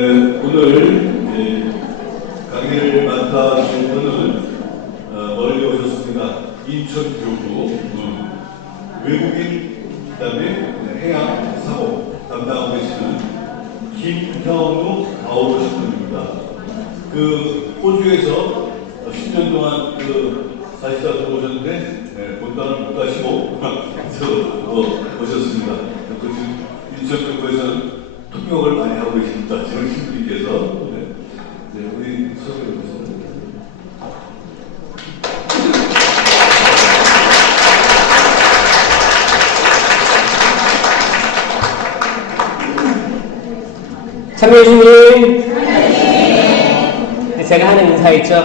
오늘 강의를 맡아주신 분은 멀리 오셨습니다. 인천교구 외국인 그다음에 해양 사업 담당하고 계시는 김현우 아우르신입니다. 호주에서 10년 동안 사시다 들어오셨는데 본당을 못 가시고 오셨습니다. 지금 인천교구에서는 통역을 많이 하고 계십니다. 지금 신부님께서 우리 소개해 보겠습니다. 참여해주님, 제가 하는 인사 있죠?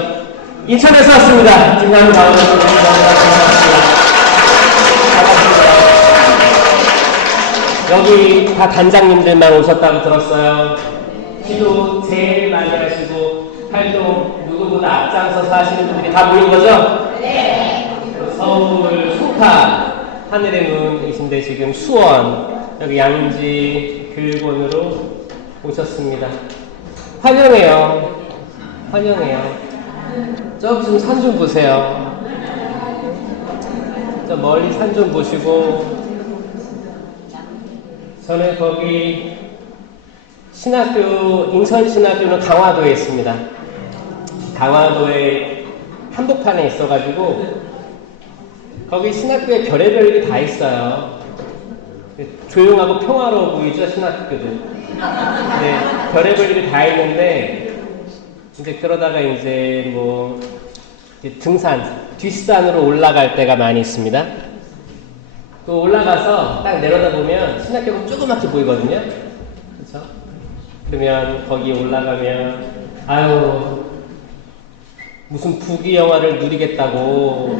인천에서 왔습니다. 김한우 나오셨습니다. 여기 다 단장님들만 오셨다고 들었어요. 기도 제일 많이 하시고 활동 누구보다 앞장서서 하시는 분들이 다 모인 거죠? 네. 서울 송파 하늘의 문이신데 지금 수원 여기 양지 교육원으로 오셨습니다. 환영해요. 환영해요. 저기 산 좀 보세요. 저 멀리 산 좀 보시고 저는 거기 신학교, 인천신학교는 강화도에 있습니다. 강화도에 한복판에 있어가지고 거기 신학교에 별의별 일이 다 있어요. 조용하고 평화로워 보이죠, 신학교들. 네, 별의별 일이 다 있는데 이제 그러다가 이제 등산, 뒷산으로 올라갈 때가 많이 있습니다. 또 올라가서 딱 내려다보면 신학교가 조그맣게 보이거든요. 그렇죠? 그러면 거기 올라가면 아유 무슨 부귀 영화를 누리겠다고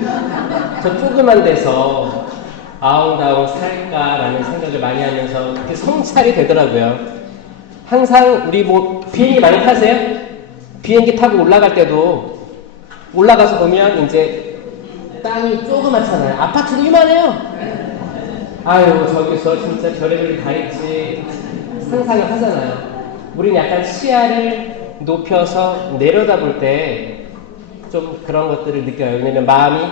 저 조그만 데서 아웅다웅 살까라는 생각을 많이 하면서 그렇게 성찰이 되더라고요. 항상 우리 비행기 많이 타세요? 비행기 타고 올라갈 때도 올라가서 보면 이제 땅이 조그맣잖아요. 아파트도 이만해요. 아유 저기서 진짜 별의별이 다 있지 상상을 하잖아요. 우리는 약간 시야를 높여서 내려다볼 때 좀 그런 것들을 느껴요. 왜냐면 마음이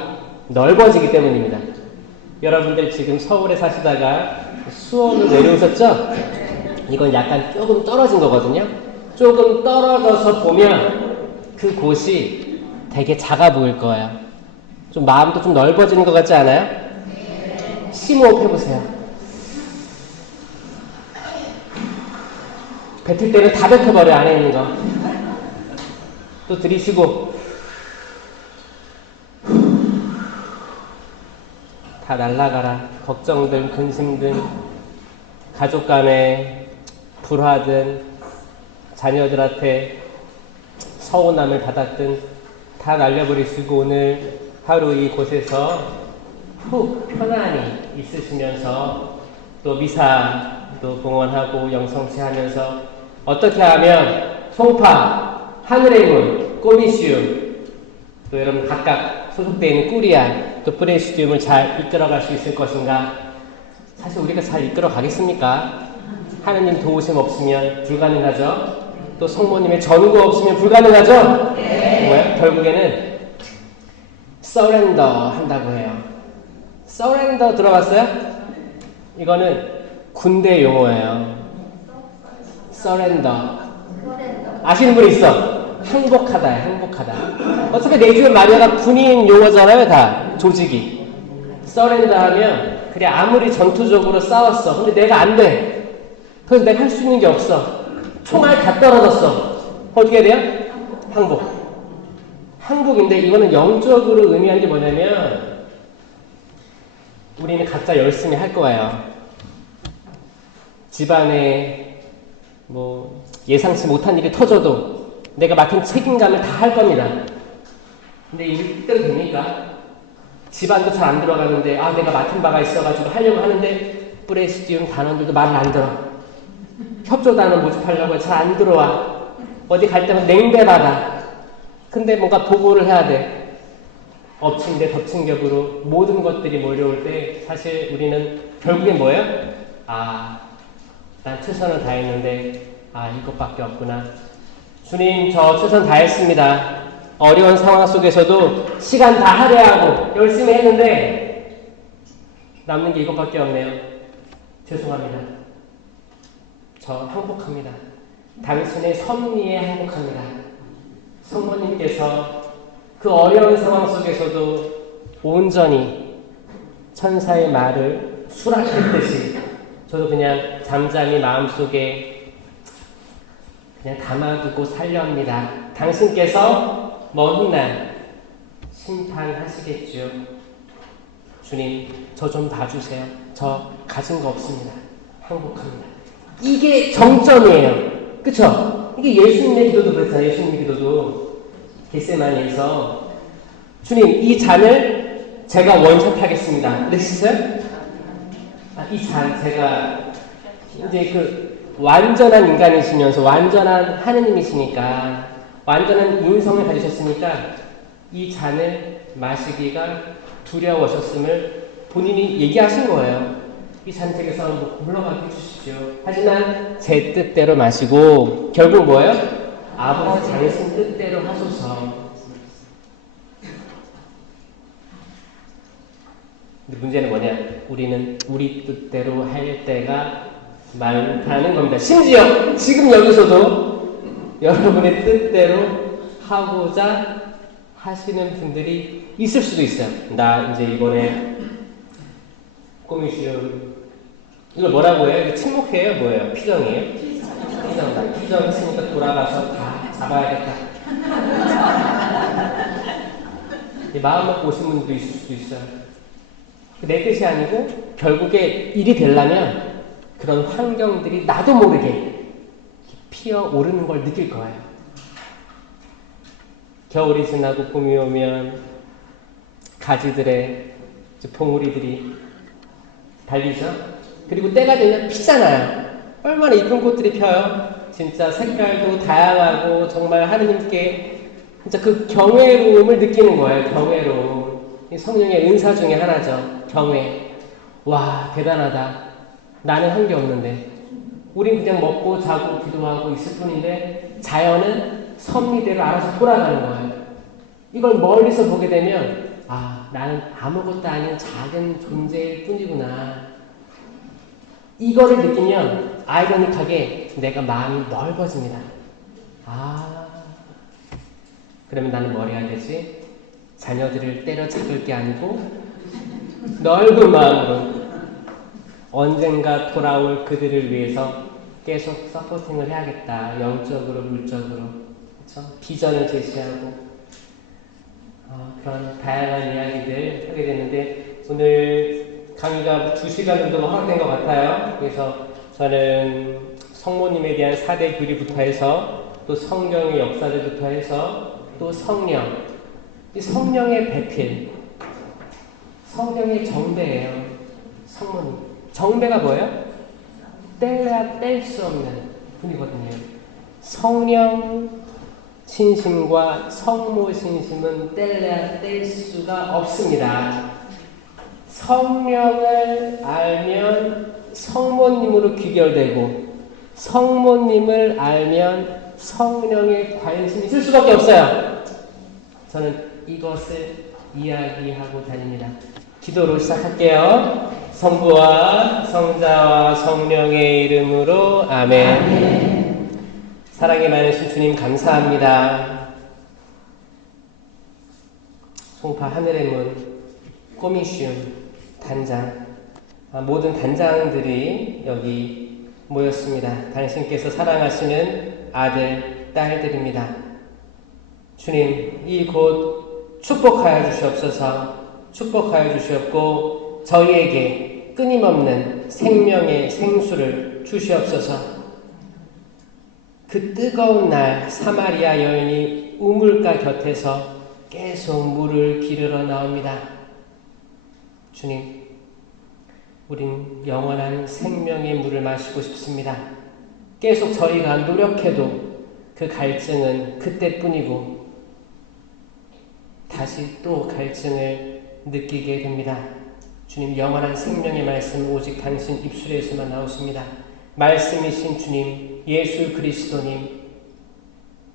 넓어지기 때문입니다. 여러분들 지금 서울에 사시다가 수원으로 내려오셨죠? 이건 약간 조금 떨어진 거거든요. 조금 떨어져서 보면 그 곳이 되게 작아 보일 거예요. 좀 마음도 좀 넓어지는 것 같지 않아요? 심호흡 해보세요. 뱉을 때는 다 뱉어버려, 안에 있는 거. 또 들이쉬고 다 날아가라. 걱정든 근심든 가족 간에 불화든 자녀들한테 서운함을 받았든 다 날려버리시고 오늘 하루 이곳에서 푹 편안히 있으시면서 또 미사도 봉헌하고 영성체하면서 어떻게 하면 송파, 하늘의 문, 꼬미시움 또 여러분 각각 소속되어 있는 꾸리아 또 프레시디움을 잘 이끌어갈 수 있을 것인가? 사실 우리가 잘 이끌어 가겠습니까? 하느님 도우심 없으면 불가능하죠. 또 성모님의 전구 없으면 불가능하죠. 네. 결국에는 서렌더 한다고 해요. 서렌더 들어봤어요? 이거는 군대 용어예요. 서렌더 아시는 분 있어? 항복하다, 항복하다. 어차피 내 주변 마리아가 군인 용어잖아요, 다. 조직이. 서렌더 하면, 그래, 아무리 전투적으로 싸웠어. 근데 내가 안 돼. 그래서 내가 할 수 있는 게 없어. 총알 다 떨어졌어. 어떻게 해야 돼요? 항복. 항복인데, 이거는 영적으로 의미하는 게 뭐냐면, 우리는 각자 열심히 할 거예요. 집안에, 예상치 못한 일이 터져도, 내가 맡은 책임감을 다 할 겁니다. 근데 이게 뜻대로 됩니까? 집안도 잘 안 들어가는데 내가 맡은 바가 있어가지고 하려고 하는데 프레시디움 단원들도 말을 안 들어. 협조단원 모집하려고 잘 안 들어와. 어디 갈 때만 냉대받아. 근데 뭔가 보고를 해야 돼. 엎친 데 덮친 격으로 모든 것들이 몰려올 때 사실 우리는 결국엔 뭐예요? 난 최선을 다했는데 아, 이것밖에 없구나. 주님, 저 최선 다했습니다. 어려운 상황 속에서도 시간 다 할애하고 열심히 했는데 남는 게 이것밖에 없네요. 죄송합니다. 저 행복합니다. 당신의 섭리에 행복합니다. 성모님께서 그 어려운 상황 속에서도 온전히 천사의 말을 수락했듯이 저도 그냥 잠잠히 마음속에 그냥 담아두고 살렵니다. 당신께서 먼 훗날 심판하시겠죠. 주님, 저 좀 봐주세요. 저 가진 거 없습니다. 행복합니다. 이게 정점이에요. 그쵸? 이게 예수님의 기도도 그렇잖아요. 예수님의 기도도 겟세마니에서 주님, 이 잔을 제가 원샷하겠습니다. 그러셨어요? 이 잔, 제가 이제 그 완전한 인간이시면서 완전한 하느님이시니까 완전한 인성을 가지셨으니까 이 잔을 마시기가 두려워하셨음을 본인이 얘기하신 거예요. 이 잔 댁에서 물러가게 해주십시오. 하지만 제 뜻대로 마시고 결국 뭐예요? 아버지 당신 뜻대로 하소서. 근데 문제는 뭐냐? 우리는 우리 뜻대로 할 때가 많다는 겁니다. 심지어 지금 여기서도 여러분의 뜻대로 하고자 하시는 분들이 있을 수도 있어요. 나 이제 이번에 꼬미시움 이걸 뭐라고 해요? 이거 침묵해요? 뭐예요? 피정이에요? 피정. 피정 했으니까 돌아가서 다 잡아야겠다. 마음 먹고 오신 분들도 있을 수도 있어요. 내 뜻이 아니고 결국에 일이 되려면 그런 환경들이 나도 모르게 피어오르는 걸 느낄 거예요. 겨울이 지나고 봄이 오면 가지들의 봉우리들이 달리죠. 그리고 때가 되면 피잖아요. 얼마나 이쁜 꽃들이 펴요. 진짜 색깔도 다양하고 정말 하느님께 진짜 그 경외로움을 느끼는 거예요. 경외로움. 성령의 은사 중에 하나죠. 경외. 와, 대단하다. 나는 한 게 없는데. 우린 그냥 먹고 자고 기도하고 있을 뿐인데 자연은 섭리대로 알아서 돌아가는 거예요. 이걸 멀리서 보게 되면 아, 나는 아무것도 아닌 작은 존재일 뿐이구나. 이거를 느끼면 아이러니하게 내가 마음이 넓어집니다. 아, 그러면 나는 뭘 해야 되지? 자녀들을 때려잡을 게 아니고 넓은 마음으로 언젠가 돌아올 그들을 위해서 계속 서포팅을 해야겠다. 영적으로, 물적으로. 그렇죠? 비전을 제시하고 그런 다양한 이야기들 하게 됐는데 오늘 강의가 2시간 정도 허락된 것 같아요. 그래서 저는 성모님에 대한 4대 교리부터 해서 또 성경의 역사들부터 해서 또 성령, 이 성령의 배필, 성령의 정배예요. 성모님. 정배가 뭐예요? 뗄래야 뗄 수 없는 분이거든요. 성령 신심과 성모 신심은 뗄래야 뗄 수가 없습니다. 성령을 알면 성모님으로 귀결되고 성모님을 알면 성령의 관심이 있을 수밖에 없어요. 저는 이것을 이야기하고 다닙니다. 기도로 시작할게요. 성부와 성자와 성령의 이름으로 아멘. 사랑이 많으신 주님 감사합니다. 송파 하늘의 문 꼬미쉬움 단장 모든 단장들이 여기 모였습니다. 당신께서 사랑하시는 아들, 딸들입니다. 주님, 이곳 축복하여 주시옵소서. 축복하여 주시옵고 저희에게 끊임없는 생명의 생수를 주시옵소서. 그 뜨거운 날 사마리아 여인이 우물가 곁에서 계속 물을 기르러 나옵니다. 주님, 우린 영원한 생명의 물을 마시고 싶습니다. 계속 저희가 노력해도 그 갈증은 그때뿐이고 다시 또 갈증을 느끼게 됩니다. 주님, 영원한 생명의 말씀 오직 당신 입술에서만 나오십니다. 말씀이신 주님, 예수 그리스도님,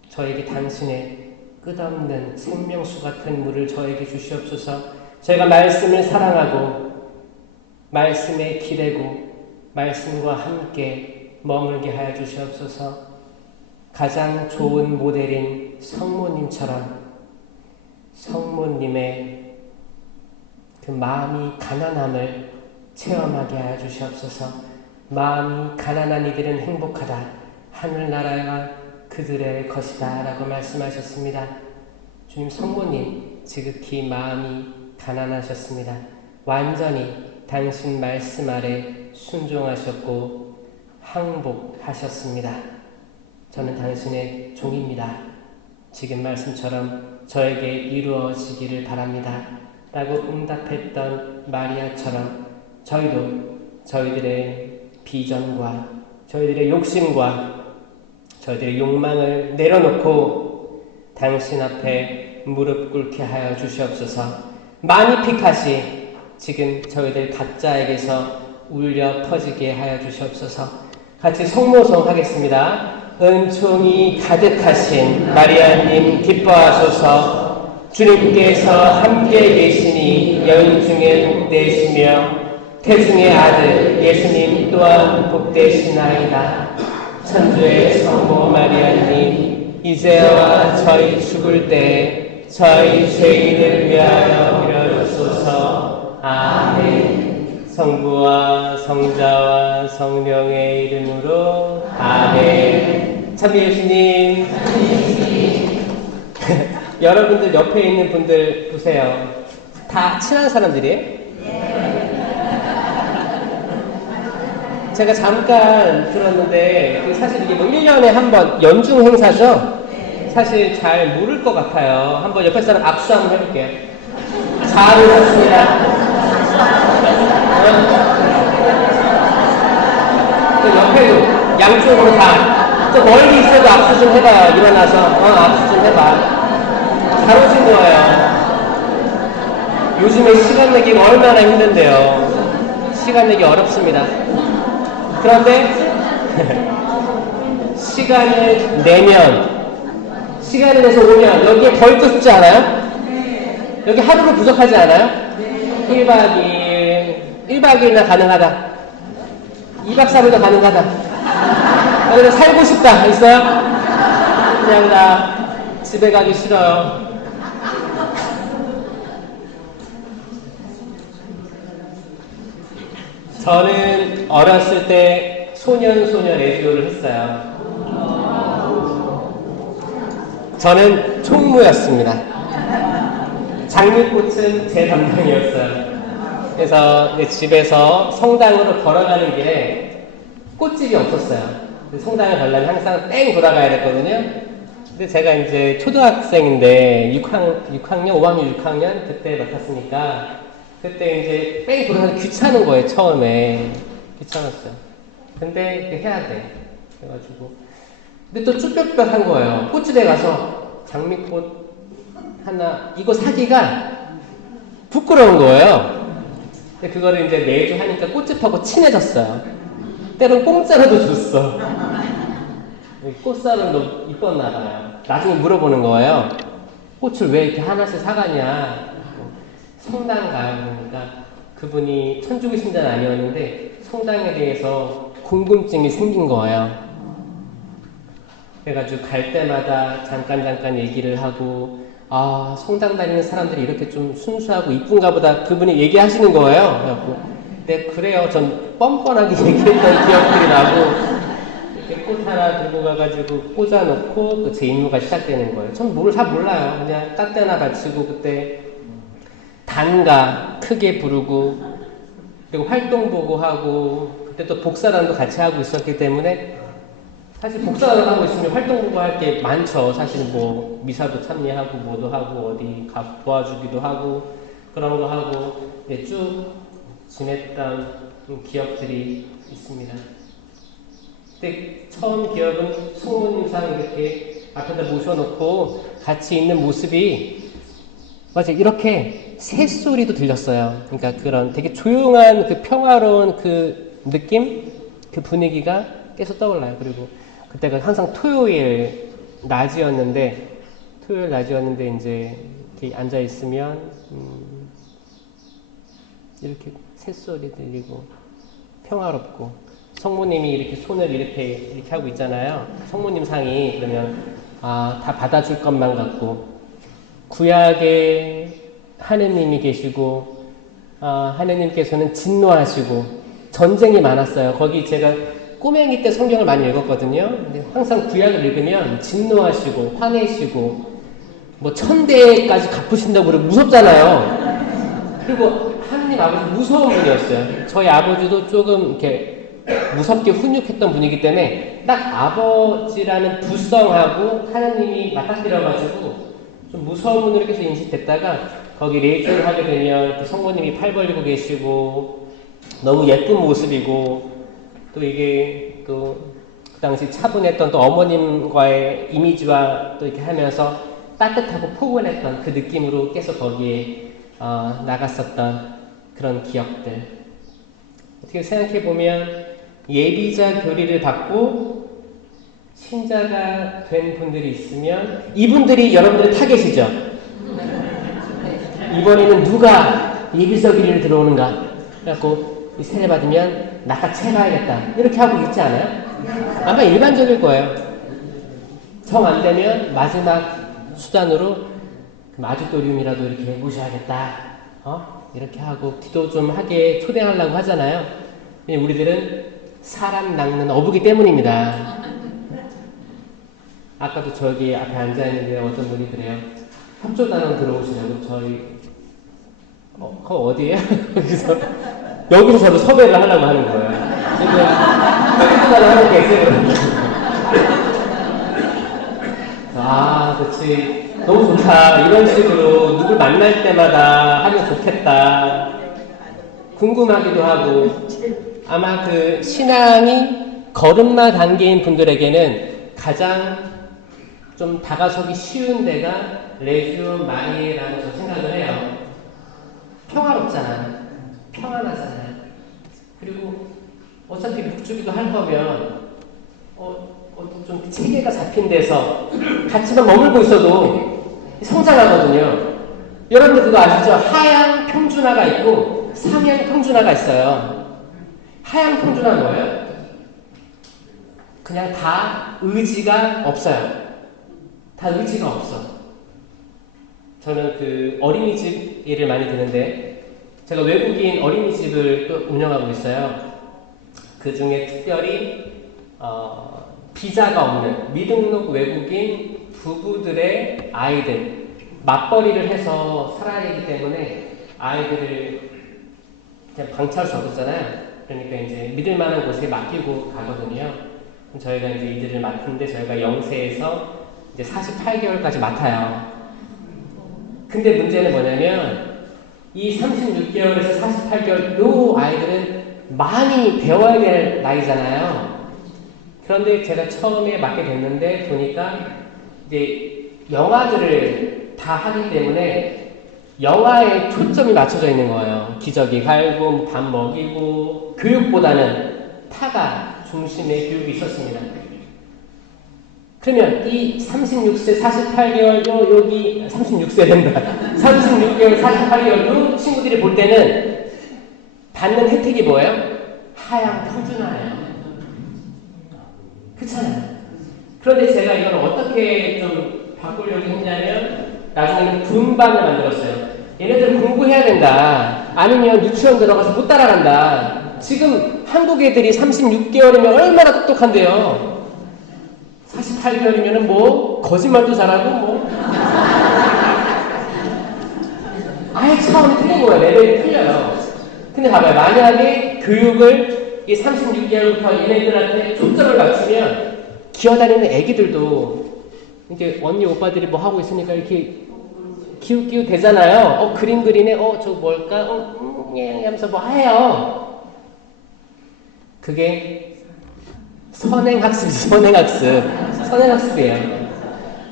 저에게 당신의 끝없는 생명수 같은 물을 저에게 주시옵소서. 저희가 말씀을 사랑하고 말씀에 기대고 말씀과 함께 머물게 하여 주시옵소서. 가장 좋은 모델인 성모님처럼 성모님의 그 마음이 가난함을 체험하게 하여 주시옵소서. 마음이 가난한 이들은 행복하다. 하늘나라가 그들의 것이다 라고 말씀하셨습니다. 주님, 성모님 지극히 마음이 가난하셨습니다. 완전히 당신 말씀 아래 순종하셨고 항복하셨습니다. 저는 당신의 종입니다. 지금 말씀처럼 저에게 이루어지기를 바랍니다 라고 응답했던 마리아처럼 저희도 저희들의 비전과 저희들의 욕심과 저희들의 욕망을 내려놓고 당신 앞에 무릎 꿇게 하여 주시옵소서. 마니피카시 지금 저희들 각자에게서 울려 퍼지게 하여 주시옵소서. 같이 성모송 하겠습니다. 은총이 가득하신 마리아님 기뻐하소서. 주님께서 함께 계시니 여인 중에 복되시며 태중의 아들 예수님 또한 복되시나이다. 천주의 성모 마리아님, 이제와 저희 죽을 때 저희 죄인을 위하여 빌어주소서. 아멘. 성부와 성자와 성령의 이름으로 아멘. 참 예수님. 여러분들 옆에 있는 분들 보세요. 다 친한 사람들이에요? 제가 잠깐 들었는데 사실 이게 뭐 1년에 한 번 연중 행사죠? 사실 잘 모를 것 같아요. 한번 옆에 사람 악수 한번 해볼게요. 잘 오셨습니다. 그 옆에도 양쪽으로 다. 또 멀리 있어도 악수 좀 해봐요. 일어나서 악수 좀 해봐. 잘 오신 거예요. 요즘에 시간 내기가 얼마나 힘든데요. 시간 내기 어렵습니다. 그런데 시간을 내서 오면 여기에 더 있고 싶지 않아요? 여기 하루로 부족하지 않아요? 1박 2일이나 가능하다. 2박 3일도 가능하다. 여기서 살고 싶다 있어요? 그냥 나 집에 가기 싫어요. 저는 어렸을 때 소녀 레디오를 했어요. 저는 총무였습니다. 장미꽃은 제 담당이었어요. 그래서 집에서 성당으로 걸어가는 길에 꽃집이 없었어요. 성당에 가려면 항상 땡 돌아가야 됐거든요. 근데 제가 이제 초등학생인데 6학년, 5학년, 6학년 그때 맡았으니까 그때 이제 뺑 돌아가서 귀찮은 거예요, 처음에. 귀찮았어요. 근데 해야 돼. 그래가지고. 근데 또 쭈뼛쭈뼛한 거예요. 꽃집에 가서 장미꽃 하나, 이거 사기가 부끄러운 거예요. 근데 그거를 이제 매주 하니까 꽃집하고 친해졌어요. 때론 공짜로도 줬어. 꽃사람도 이뻤나 봐요. 나중에 물어보는 거예요. 꽃을 왜 이렇게 하나씩 사가냐. 성당 가요. 그러니까 그분이 천주교 신자는 아니었는데 성당에 대해서 궁금증이 생긴 거예요. 그래가지고 갈 때마다 잠깐 얘기를 하고 성당 다니는 사람들이 이렇게 좀 순수하고 이쁜가 보다 그분이 얘기하시는 거예요. 그래갖고 네 그래요. 전 뻔뻔하게 얘기했던 기억들이 나고 이렇게 꽃 하나 들고 가가지고 꽂아놓고 제 임무가 시작되는 거예요. 전 뭘 다 몰라요. 그냥 깍대나 받치고 그때 단가 크게 부르고 그리고 활동 보고 하고 그때 또 복사단도 같이 하고 있었기 때문에 사실 복사단을 하고 있으면 활동 보고 할 게 많죠. 사실 뭐 미사도 참여하고 뭐도 하고 어디 가 도와주기도 하고 그런 거 하고 쭉 지냈던 기억들이 있습니다. 그때 처음 기억은 성모님상 이렇게 앞에다 모셔놓고 같이 있는 모습이 맞아요. 이렇게 새소리도 들렸어요. 그러니까 그런 되게 조용한 그 평화로운 그 느낌? 그 분위기가 계속 떠올라요. 그리고 그때가 항상 토요일 낮이었는데 이제 이렇게 앉아 있으면 이렇게 새소리 들리고 평화롭고 성모님이 이렇게 손을 이렇게 하고 있잖아요. 성모님 상이 그러면 다 받아줄 것만 같고 구약에 하느님이 계시고 하느님께서는 진노하시고 전쟁이 많았어요. 거기 제가 꼬맹이 때 성경을 많이 읽었거든요. 근데 항상 구약을 읽으면 진노하시고 화내시고 뭐 1000대까지 갚으신다고 그러고 무섭잖아요. 그리고 하느님 아버지 무서운 분이었어요. 저희 아버지도 조금 이렇게 무섭게 훈육했던 분이기 때문에 딱 아버지라는 불성하고 하느님이 맞닥뜨려가지고 좀 무서운 분으로 계속 인식됐다가 거기 레이트를 하게 되면 성모님이 팔 벌리고 계시고 너무 예쁜 모습이고 또 이게 또 그 당시 차분했던 또 어머님과의 이미지와 또 이렇게 하면서 따뜻하고 포근했던 그 느낌으로 계속 거기에 나갔었던 그런 기억들. 어떻게 생각해 보면 예비자 교리를 받고 신자가 된 분들이 있으면 이분들이 여러분들의 타겟이죠. 이번에는 누가 예비자 교리를 들어오는가? 그래갖고 이 세례 받으면 나같이 해가야겠다. 이렇게 하고 있지 않아요? 아마 일반적일 거예요. 정 안 되면 마지막 수단으로 마주도리움이라도 이렇게 모셔야겠다. 이렇게 하고 기도 좀 하게 초대하려고 하잖아요. 우리들은 사람 낚는 어부기 때문입니다. 아까도 저기 앞에 앉아있는데 어떤 분이 그래요. 협조단원 들어오시냐고 저희 그거 어디에요? 그래서 여기서 저도 섭외를 하려고 하는 거예요. 지금 협조단원 하고 계세요. 그치. 너무 좋다. 이런 식으로 누굴 만날 때마다 하면 좋겠다. 궁금하기도 하고. 아마 그 신앙이 걸음마 단계인 분들에게는 가장 좀 다가서기 쉬운 데가 레지오 마리에라고 저 생각을 해요. 평화롭잖아. 평안하잖아요. 그리고 어차피 묵주기도 할 거면 좀 체계가 잡힌 데서 같이만 머물고 있어도 성장하거든요. 여러분들 그거 아시죠? 하향 평준화가 있고 상향 평준화가 있어요. 하향 평준화는 뭐예요? 그냥 다 의지가 없어요. 다 의지가 없어. 저는 그 어린이집 일을 많이 드는데 제가 외국인 어린이집을 또 운영하고 있어요. 그 중에 특별히 비자가 없는 미등록 외국인 부부들의 아이들 맞벌이를 해서 살아야 되기 때문에 아이들을 그냥 방치할 수 없었잖아요. 그러니까 이제 믿을 만한 곳에 맡기고 가거든요. 저희가 이제 이들을 맡는데 저희가 0세에서 이제 48개월까지 맡아요. 근데 문제는 뭐냐면 이 36개월에서 48개월 요 아이들은 많이 배워야 될 나이잖아요. 그런데 제가 처음에 맡게 됐는데 보니까 이제 영화들을 다 하기 때문에 영화에 초점이 맞춰져 있는 거예요. 기저귀 갈고 밥 먹이고 교육보다는 타가 중심의 교육이 있었습니다. 그러면 이 36세 48개월 여기 36세 된다. 36개월 48개월 요 친구들이 볼 때는 받는 혜택이 뭐예요? 하향 평준화예요. 그렇잖아요. 그런데 제가 이걸 어떻게 좀 바꾸려고 했냐면 나중에는 분반을 만들었어요. 얘네들 공부해야 된다. 아니면 유치원 들어가서 못 따라간다. 지금 한국 애들이 36개월이면 얼마나 똑똑한데요. 48개월이면은 뭐 거짓말도 잘하고 뭐 아예 차원이 틀린 거예요. 레벨이 틀려요. 근데 봐봐요. 만약에 교육을 이 36개월부터 얘네들한테 초점을 맞추면 기어다니는 애기들도 이렇게 언니 오빠들이 뭐 하고 있으니까 이렇게 기웃기웃 되잖아요. 그림 그리네. 저 뭘까? 하면서 뭐 해요. 그게 선행학습이죠. 선행학습이에요.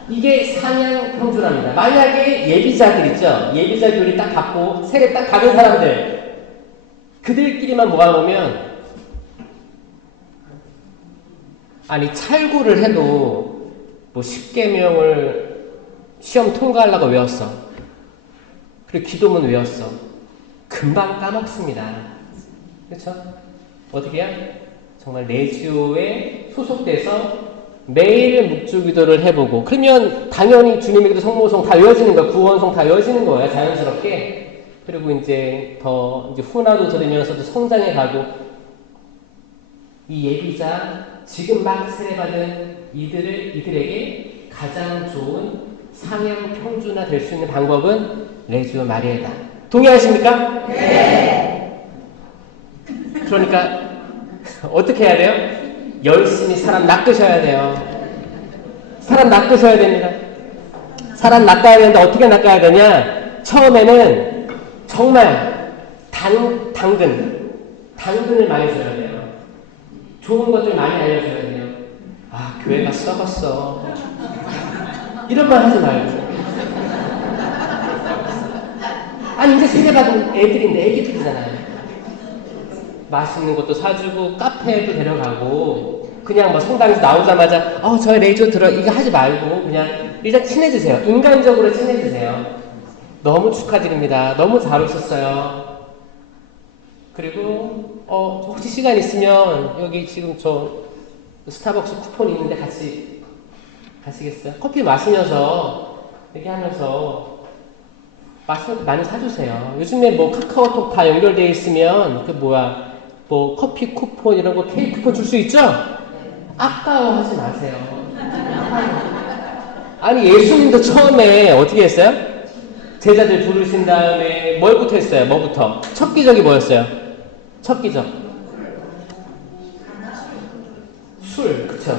이게 상향 평준화입니다. 만약에 예비자들 있죠. 예비자 교리 딱 받고 세례 딱 받은 사람들 그들끼리만 모아놓으면 아니 찰구를 해도 뭐 10계명을 시험 통과하려고 외웠어. 그리고 기도문 외웠어. 금방 까먹습니다. 그렇죠? 어떻게 해요? 정말 레지오에 소속돼서 매일 묵주기도를 해보고, 그러면 당연히 주님의 기도, 성모성 다 외워지는 거야. 구원성 다 외워지는 거야, 자연스럽게. 그리고 이제 더 이제 훈화도 들으면서도 성장해 가고, 이 예비자 지금 막 세례받은 이들에게 가장 좋은 상형 평준화 될 수 있는 방법은 레지오 마리아다. 동의하십니까? 네. 그러니까 어떻게 해야 돼요? 열심히 사람 낚으셔야 돼요. 사람 낚으셔야 됩니다. 사람 낚아야 되는데 어떻게 낚아야 되냐? 처음에는 정말 당근을 많이 줘야 돼요. 좋은 것들 많이 알려줘야 돼요. 아, 교회가 썩었어. 이런 말 하지 말고. 아니, 이제 세례받은 애들인데, 애기들이잖아요. 맛있는 것도 사주고, 카페에도 데려가고, 그냥 뭐 성당에서 나오자마자, 저희 레이저 들어, 이거 하지 말고, 그냥 일단 친해지세요. 인간적으로 친해지세요. 너무 축하드립니다. 너무 잘 오셨어요. 그리고, 혹시 시간 있으면, 여기 지금 저 스타벅스 쿠폰 있는데 같이 가시겠어요? 커피 마시면서, 얘기하면서, 맛있는 거 많이 사주세요. 요즘에 뭐 카카오톡 다 연결되어 있으면, 뭐 커피 쿠폰 이런 거 케이크 쿠폰 줄 수 있죠? 아까워하지 마세요. 아니 예수님도 처음에 어떻게 했어요? 제자들 부르신 다음에 뭘부터 했어요? 뭐부터? 첫 기적이 뭐였어요? 첫 기적 술, 그쵸?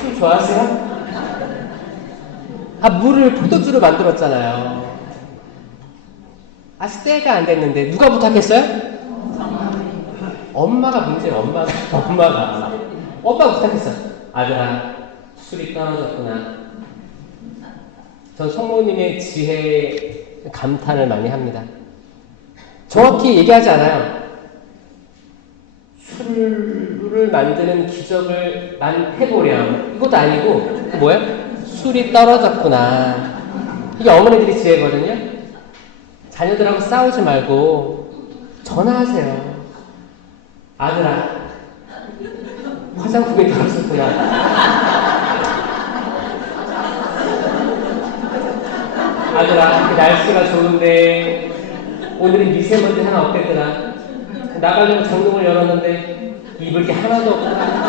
술 좋아하세요? 물을 포도주로 만들었잖아요. 아직 때가 안 됐는데 누가 부탁했어요? 엄마가 문제예요. 엄마가 부탁했어. 아들아, 술이 떨어졌구나. 전 성모님의 지혜에 감탄을 많이 합니다. 정확히 얘기하지 않아요. 술을 만드는 기적을 해보렴. 이것도 아니고, 뭐야? 술이 떨어졌구나. 이게 어머니들이 지혜거든요. 자녀들하고 싸우지 말고 전화하세요. 아들아, 화장품이 떨어졌구나. 아들아, 날씨가 좋은데 오늘은 미세먼지 하나 없겠더라. 나가려고 장롱을 열었는데 입을 게 하나도 없구나.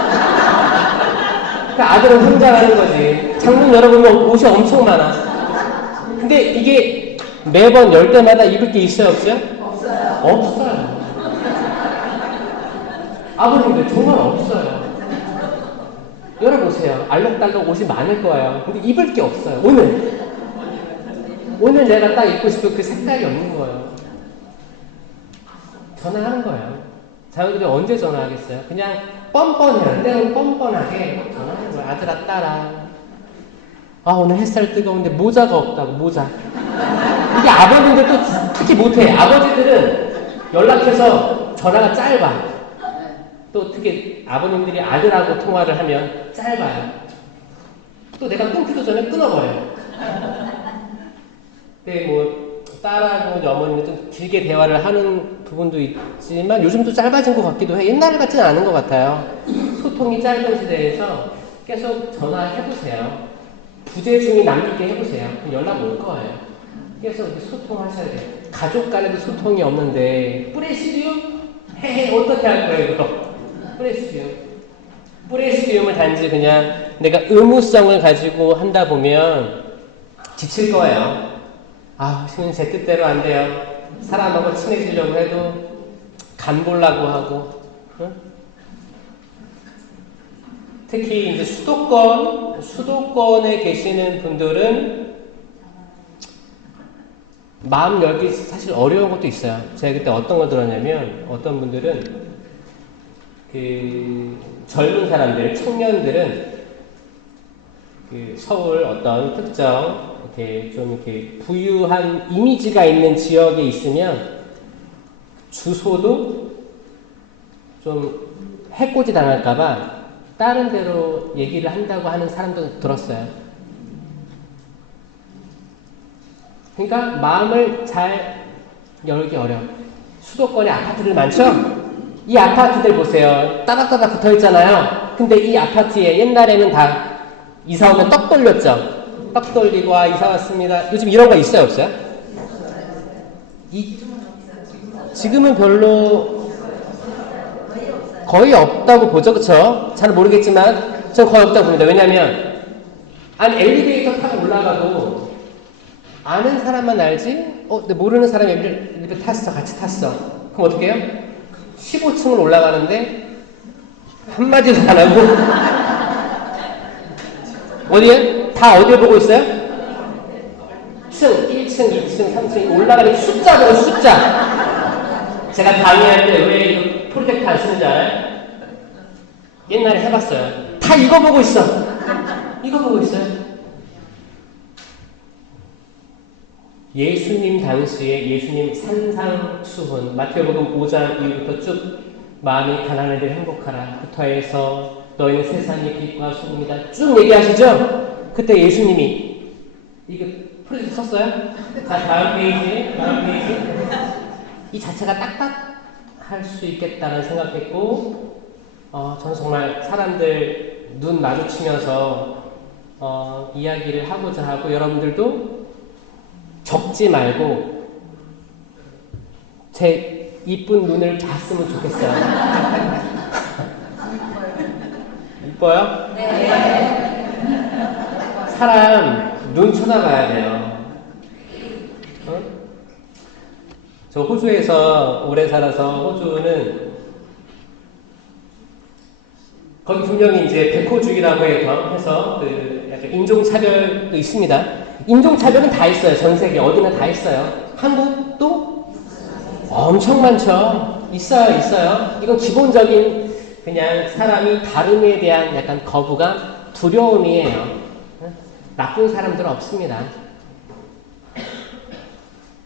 그러니까 아들은 성장하는 거지. 장롱 열어보면 옷이 엄청 많아. 근데 이게 매번 열 때마다 입을 게 있어요, 없어요? 없어요. 아버님들 정말 없어요. 열어보세요. 알록달록 옷이 많을 거예요. 근데 입을 게 없어요. 오늘 내가 딱 입고 싶은 그 색깔이 없는 거예요. 전화하는 거예요. 자녀들이 언제 전화하겠어요? 그냥 뻔뻔해요. 때론 뻔뻔하게 전화하는 거예요. 아들아, 딸아. 오늘 햇살 뜨거운데 모자가 없다고, 모자. 이게 아버님들 또 특히 못해. 아버지들은 연락해서 전화가 짧아. 또 특히 아버님들이 아들하고 통화를 하면 짧아요. 또 내가 끊기도 전에 끊어버려요. 근데 뭐 딸하고 어머니는 좀 길게 대화를 하는 부분도 있지만 요즘도 짧아진 것 같기도 해. 옛날 같지는 않은 것 같아요. 소통이 짧은 시대에서 계속 전화해보세요. 부재중이 남기게 해보세요. 연락 올 거예요. 계속 이렇게 소통하셔야 돼요. 가족 간에도 소통이 없는데 뿌레시디움? 어떻게 할 거예요 이거? 뿌레시디움을 단지 그냥 내가 의무성을 가지고 한다 보면 지칠 거예요. 신은 제 뜻대로 안 돼요. 사람하고 친해지려고 해도 간 보려고 하고, 응? 특히 이제 수도권에 계시는 분들은 마음 열기 사실 어려운 것도 있어요. 제가 그때 어떤 걸 들었냐면 어떤 분들은 젊은 사람들, 청년들은 서울 어떤 특정 이렇게 부유한 이미지가 있는 지역에 있으면 주소도 좀 해코지 당할까봐 다른 데로 얘기를 한다고 하는 사람도 들었어요. 그러니까 마음을 잘 열기 어려워. 수도권에 아파트들 많죠? 이 아파트들 보세요. 따닥따닥 붙어 있잖아요. 근데 이 아파트에 옛날에는 다 이사 오면 떡 돌렸죠? 떡 돌리고, 이사 왔습니다. 요즘 이런 거 있어요, 없어요? 지금은 별로 거의 없다고 보죠, 그쵸? 잘 모르겠지만 전 거의 없다고 봅니다. 왜냐면 아니 엘리베이터 타고 올라가도 아는 사람만 알지? 근데 모르는 사람이 엘리베이터 탔어, 같이 탔어. 그럼 어떻게 해요? 15층을 올라가는데 한마디도 안 하고 어디에? 다 어디에 보고 있어요? 층, 1층, 2층, 3층 올라가는 숫자 보고 숫자. 제가 강의할 때 왜 이거 프로젝트 안 쓰는지 알아요? 옛날에 해봤어요. 다 이거 보고 있어. 이거 보고 있어요. 예수님 당시에 예수님 산상수훈 마태복음 5장 이후부터 쭉 마음이 가난한 이들 행복하라 부터 해서 너희는 세상의 빛과 소금이다 쭉 얘기하시죠? 그때 예수님이 이거 프로젝트 썼어요? 자 다음 페이지 이 자체가 딱딱할 수 있겠다는 생각했고 저는 정말 사람들 눈 마주치면서 이야기를 하고자 하고 여러분들도 적지 말고 제 이쁜 눈을 봤으면 좋겠어요. 이뻐요? 네. 사람 눈 쳐다봐야 돼요. 저 호주에서 오래 살아서 호주는 거기 분명히 이제 백호주의라고 해서 그 약간 인종차별도 있습니다. 인종차별은 다 있어요. 전 세계 어디나 다 있어요. 한국도 엄청 많죠. 있어요. 이건 기본적인 그냥 사람이 다름에 대한 약간 거부감, 두려움이에요. 나쁜 사람들은 없습니다.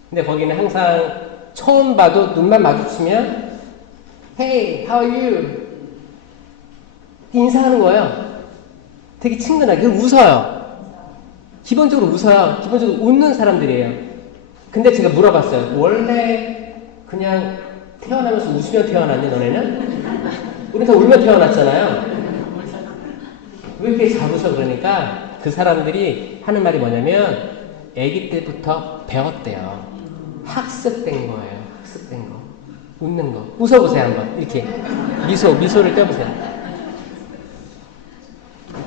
근데 거기는 항상 처음 봐도 눈만 마주치면 Hey, how are you? 인사하는 거예요. 되게 친근하게 웃어요. 기본적으로 웃어요. 기본적으로 웃는 사람들이에요. 근데 제가 물어봤어요. 원래 그냥 태어나면서 웃으며 태어났니 너네는? 우리 다 울며 태어났잖아요. 왜 이렇게 잘 웃어? 그러니까 그 사람들이 하는 말이 뭐냐면 아기 때부터 배웠대요. 학습된 거예요. 학습된 거. 웃는 거. 웃어보세요 한번. 이렇게 미소를 떼보세요.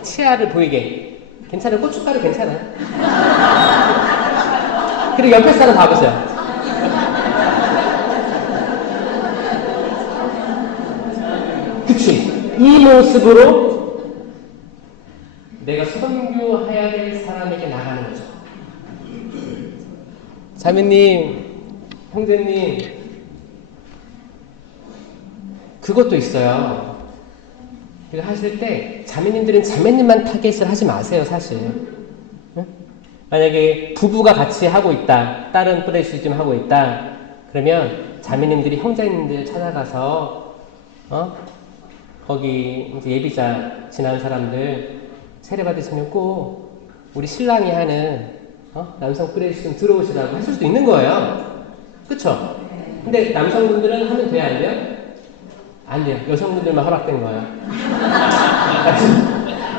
치아를 보이게. 괜찮아요. 고춧가루 괜찮아요. 그리고 옆에 사람 봐보세요. 그치? 이 모습으로 내가 선교해야 될 사람에게 나가는 거죠. 자매님, 형제님, 그것도 있어요. 이거 하실 때 자매님들은 자매님만 타겟을 하지 마세요, 사실. 응? 만약에 부부가 같이 하고 있다, 다른 프레시즘 하고 있다, 그러면 자매님들이 형제님들 찾아가서 거기 이제 예비자 지난 사람들 세례 받으시면 꼭 우리 신랑이 하는 남성 프레시즘 들어오시라고 하실 수도 있는 거예요. 그쵸? 근데 남성분들은 하면 돼요, 안 돼요? 안 돼요. 여성분들만 허락된 거예요.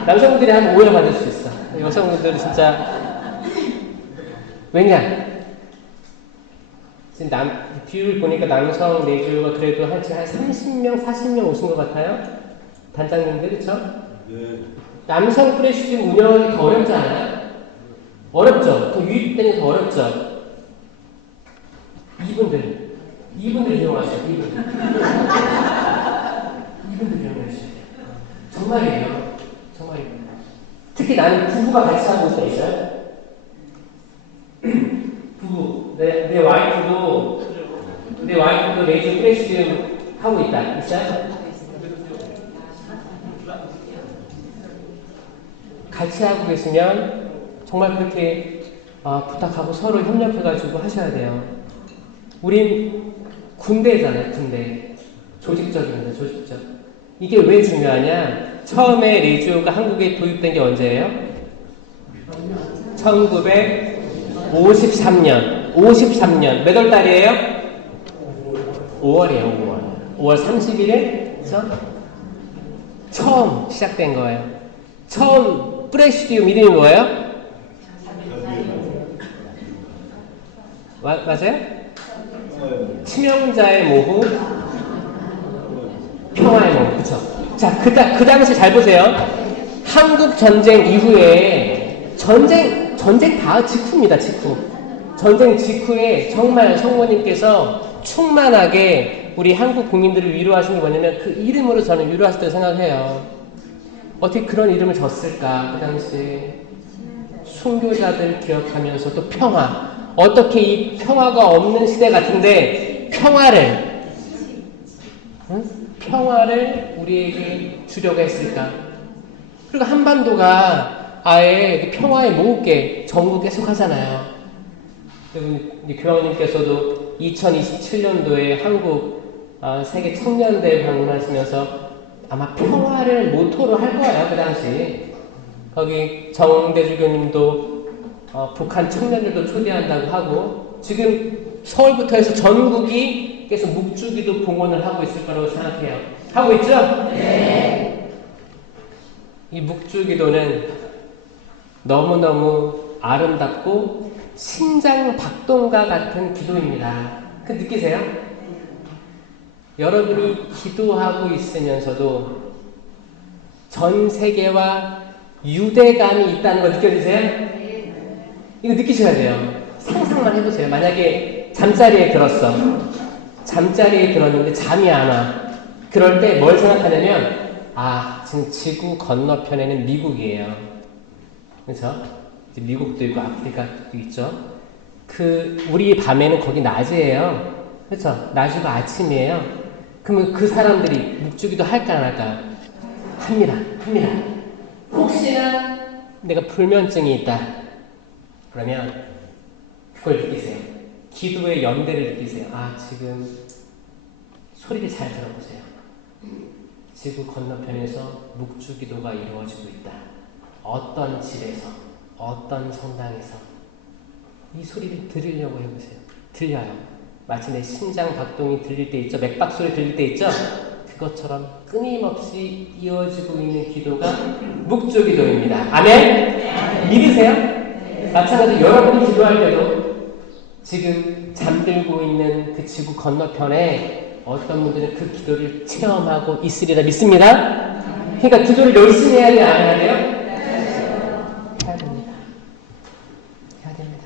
남성분들이 하면 오해를 받을 수 있어. 여성분들은 진짜 왜냐? 지금 비율 보니까 남성 내주가 그래도 한 30명, 40명 오신 것 같아요. 단장님들 그렇죠? 네. 남성 프레시즘 운영이 더 어렵지 않아요? 어렵죠. 더 유입되는 게 더 어렵죠. 이분들 이용하세요. 이분들 이용하세요. 정말이에요. 특히 나는 부부가 같이 하고 있어 있어요. 부부 내 와이프도 레이저 프레시즘 하고 있다. 있어요? 같이 하고 계시면 정말 그렇게 부탁하고 서로 협력해가지고 하셔야 돼요. 우린 군대잖아요, 군대. 조직적입니다, 조직적. 이게 왜 중요하냐? 처음에 레지오가 한국에 도입된 게 언제예요? 1953년. 53년. 몇 월 달이에요? 5월이에요, 5월. 5월 31일? 그죠? 처음 시작된 거예요. 처음 프레시디움 이름이 뭐예요? 맞아요? 치명자의 모후, 평화의 모후. 그쵸? 자, 그 당시 잘 보세요. 한국 전쟁 이후에 전쟁 다 직후입니다, 직후. 전쟁 직후에 정말 성모님께서 충만하게 우리 한국 국민들을 위로하신 게 뭐냐면 그 이름으로 저는 위로하셨다고 생각해요. 어떻게 그런 이름을 줬을까? 그 당시에 순교자들 기억하면서 또 평화. 어떻게 이 평화가 없는 시대 같은데 평화를 우리에게 주려고 했을까? 그리고 한반도가 아예 평화의 모국계 정부 계속 하잖아요. 교황님께서도 2027년도에 한국 세계 청년대회 방문하시면서 아마 평화를 모토로 할 거예요. 그 당시 거기 정대주교님도 북한 청년들도 초대한다고 하고 지금 서울부터 해서 전국이 계속 묵주기도 봉헌을 하고 있을 거라고 생각해요. 하고 있죠? 네. 이 묵주기도는 너무너무 아름답고 심장 박동과 같은 기도입니다. 그 느끼세요? 여러분이 기도하고 있으면서도 전 세계와 유대감이 있다는 거 느껴지세요? 이거 느끼셔야 돼요. 상상만 해보세요. 만약에 잠자리에 들었어. 잠자리에 들었는데 잠이 안 와. 그럴 때 뭘 생각하냐면 지금 지구 건너편에는 미국이에요. 그렇죠? 미국도 있고 아프리카도 있죠. 우리 밤에는 거기 낮이에요. 그렇죠? 낮이고 아침이에요. 그러면 그 사람들이 묵주기도 할까 안 할까? 합니다. 혹시나 내가 불면증이 있다. 그러면 그걸 느끼세요. 기도의 연대를 느끼세요. 지금 소리를 잘 들어보세요. 지구 건너편에서 묵주기도가 이루어지고 있다. 어떤 집에서, 어떤 성당에서 이 소리를 들으려고 해보세요. 들려요. 마치 내 심장 박동이 들릴 때 있죠. 맥박 소리 들릴 때 있죠. 그것처럼 끊임없이 이어지고 있는 기도가 묵주기도입니다. 아멘? 믿으세요? 마찬가지로 여러분이 기도할 때도 지금 잠들고 있는 그 지구 건너편에 어떤 분들은 그 기도를 체험하고 있으리라 믿습니다. 그러니까 기도를 열심히 해야 돼요? 안 해야 돼요? 해야 됩니다.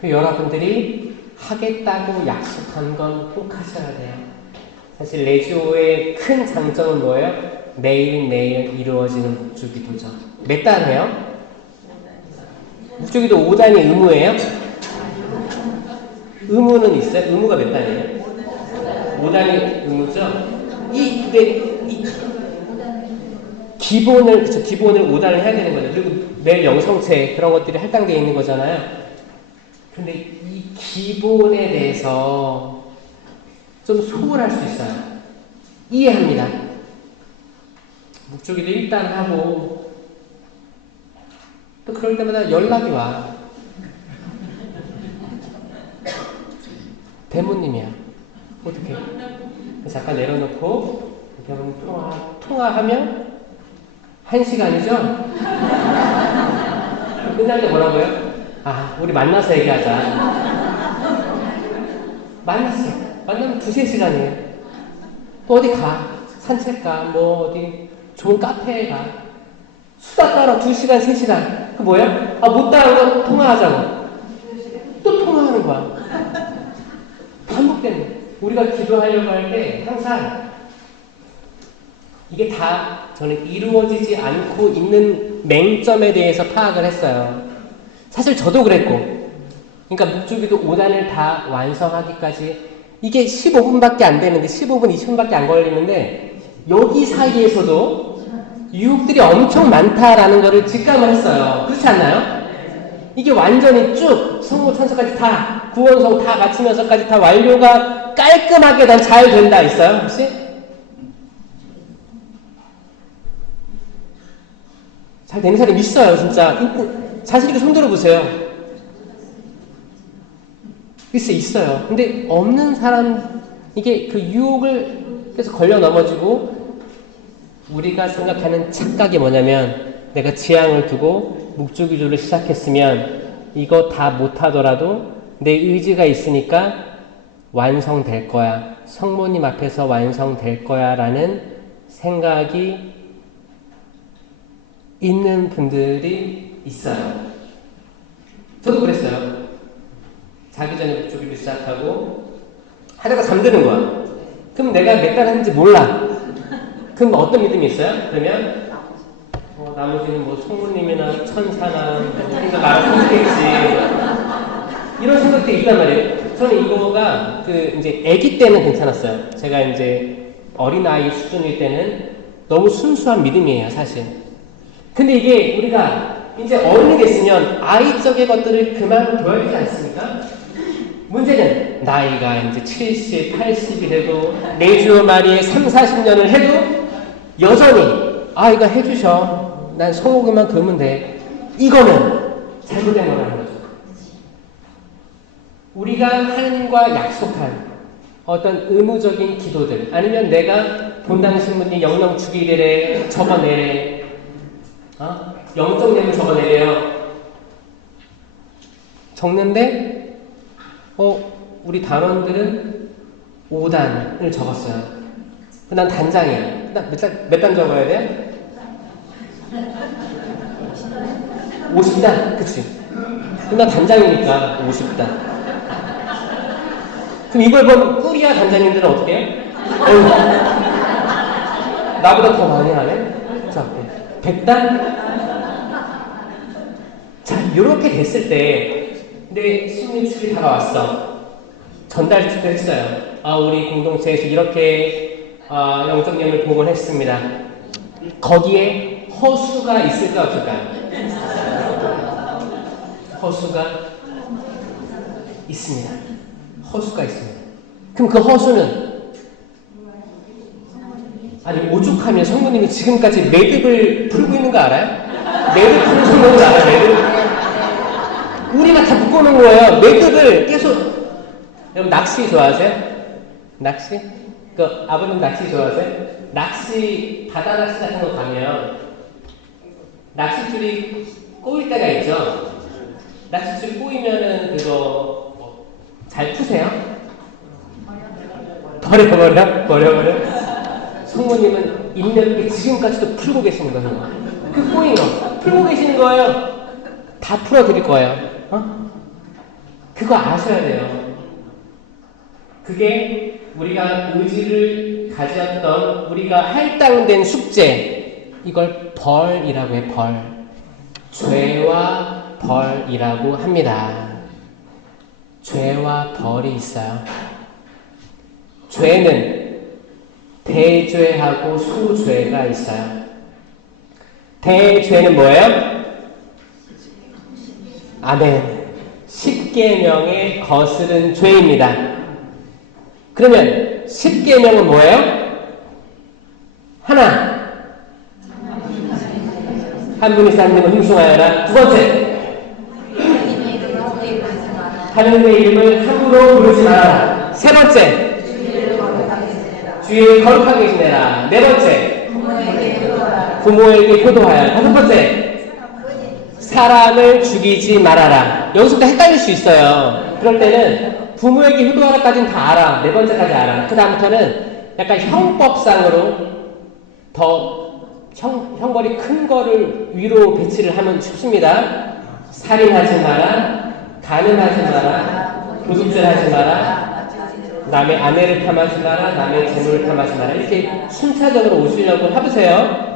그 여러분들이 하겠다고 약속한 건 꼭 하셔야 돼요. 사실 레지오의 큰 장점은 뭐예요? 매일매일 이루어지는 묵주기도죠. 몇 달 해요? 묵주기도 5단이 의무예요? 의무는 있어요? 의무가 몇 단이에요? 5단이 의무죠? 기본을 5단을 해야 되는 거죠. 그리고 매일 영성체 그런 것들이 할당되어 있는 거잖아요. 근데 이 기본에 대해서 좀 소홀할 수 있어요. 이해합니다. 묵주기도 일단 하고 또 그럴 때마다 연락이 와. 대모님이야. 어떻게? 잠깐 내려놓고 이렇게 하면 통화하면 1시간이죠? 끝날 때 뭐라고요? 우리 만나서 얘기하자. 만나면 2-3시간이에요. 또 어디 가. 산책 가. 어디 좋은 카페에 가. 수다 떨어 2시간, 3시간. 그 뭐야? 못 따라오고 통화하자고. 또 통화하는 거야. 반복되는 거야. 우리가 기도하려고 할 때 항상 이게 다 저는 이루어지지 않고 있는 맹점에 대해서 파악을 했어요. 사실 저도 그랬고. 그러니까 묵주기도 5단을 다 완성하기까지 이게 15분밖에 안 되는데 15분, 20분밖에 안 걸리는데 여기 사이에서도 유혹들이 엄청 많다라는 거를 직감을 했어요. 그렇지 않나요? 이게 완전히 쭉 성모 천사까지 다 구원성 다 마치면서까지 다 완료가 깔끔하게 난 잘 된다 있어요? 혹시? 잘 되는 사람 있어요, 진짜. 자신 있게 손 들어보세요. 글쎄, 있어요. 근데 없는 사람, 이게 그 유혹을 계속 걸려 넘어지고, 우리가 생각하는 착각이 뭐냐면, 내가 지향을 두고 묵주기도를 시작했으면, 이거 다 못하더라도 내 의지가 있으니까 완성될 거야. 성모님 앞에서 완성될 거야. 라는 생각이 있는 분들이 있어요. 저도 그랬어요. 자기 전에 묵주기도 시작하고 하다가 잠드는 거야. 그럼 내가 몇 달 했는지 몰라. 그럼 어떤 믿음이 있어요? 그러면 나머지는 뭐 성모님이나 천사나 생각 알아서 하겠지. 이런 생각들이 있단 말이에요. 저는 이거가 이제 아기 때는 괜찮았어요. 제가 이제 어린아이 수준일 때는 너무 순수한 믿음이에요, 사실. 근데 이게 우리가 이제 어른이 됐으면 아이적의 것들을 그만둬야 되지 않습니까? 문제는 나이가 이제 70, 80이 돼도 내주 말이에 3, 40년을 해도 여전히 이거 해주셔. 난 소고기만 그으면 돼. 이거는 잘못된 거라는 거죠. 우리가 하나님과 약속한 어떤 의무적인 기도들, 아니면 내가 본당 신문이 영영 주기를 적어내래, 영적 내용을 적어내래요. 적는데 우리 단원들은 5단을 적었어요. 난 단장이에요. 몇 단 적어야 돼? 50단? 그치? 그럼 난 단장이니까 50단. 그럼 이걸 보면 꾸리아 단장님들은 어떻게 해요? 나보다 더 많이 하네? 자, 100단? 자, 이렇게 됐을 때 내 신민축이 다가왔어. 전달을 했어요. 우리 공동체에서 이렇게 영적념을 복원했습니다. 거기에 허수가 있을까 없을까요? 허수가 있습니다. 허수가 있습니다. 그럼 그 허수는 오죽하면 성모님이 지금까지 매듭을 풀고 있는 거 알아요? 매듭 푸는 성모님 알아요? 매듭? 우리가 다 묶어놓은 거예요. 매듭을 계속. 여러분 낚시 좋아하세요? 낚시? 아버님 낚시 좋아하세요? 낚시, 바다 낚시 같은 거 가면 낚싯줄이 꼬일 때가 있죠? 낚싯줄 꼬이면은 그거 잘 푸세요? 버려. 성모님은 인내롭게 지금까지도 풀고 계시는 거예요. 그 꼬인 거 풀고 계시는 거예요. 다 풀어드릴 거예요. 그거 아셔야 돼요. 그게 우리가 의지를 가졌던 우리가 할당된 숙제, 이걸 벌이라고 해. 벌. 죄와 벌이라고 합니다. 죄와 벌이 있어요. 죄는 대죄하고 소죄가 있어요. 대죄는 뭐예요? 아멘. 십계명에 거스른 죄입니다. 그러면 십계명은 뭐예요? 하나, 한 분이 하나님을 흠숭하여라. 두 번째, 하나님의 이름을 함부로 부르지 말아라. 세 번째, 주의를 거룩하게 지내라. 네 번째, 부모에게 효도하여라. 다섯 번째, 사람을 죽이지 말아라. 여기서부터 헷갈릴 수 있어요. 그럴 때는 부모에게 효도하라까지는 다 알아. 네 번째까지 알아. 그 다음부터는 약간 형법상으로 더 형벌이 큰 거를 위로 배치를 하면 쉽습니다. 살인하지 마라, 간음하지 마라, 도둑질하지 마라, 남의 아내를 탐하지 마라, 남의 재물을 탐하지 마라. 이렇게 순차적으로 오시려고 해보세요.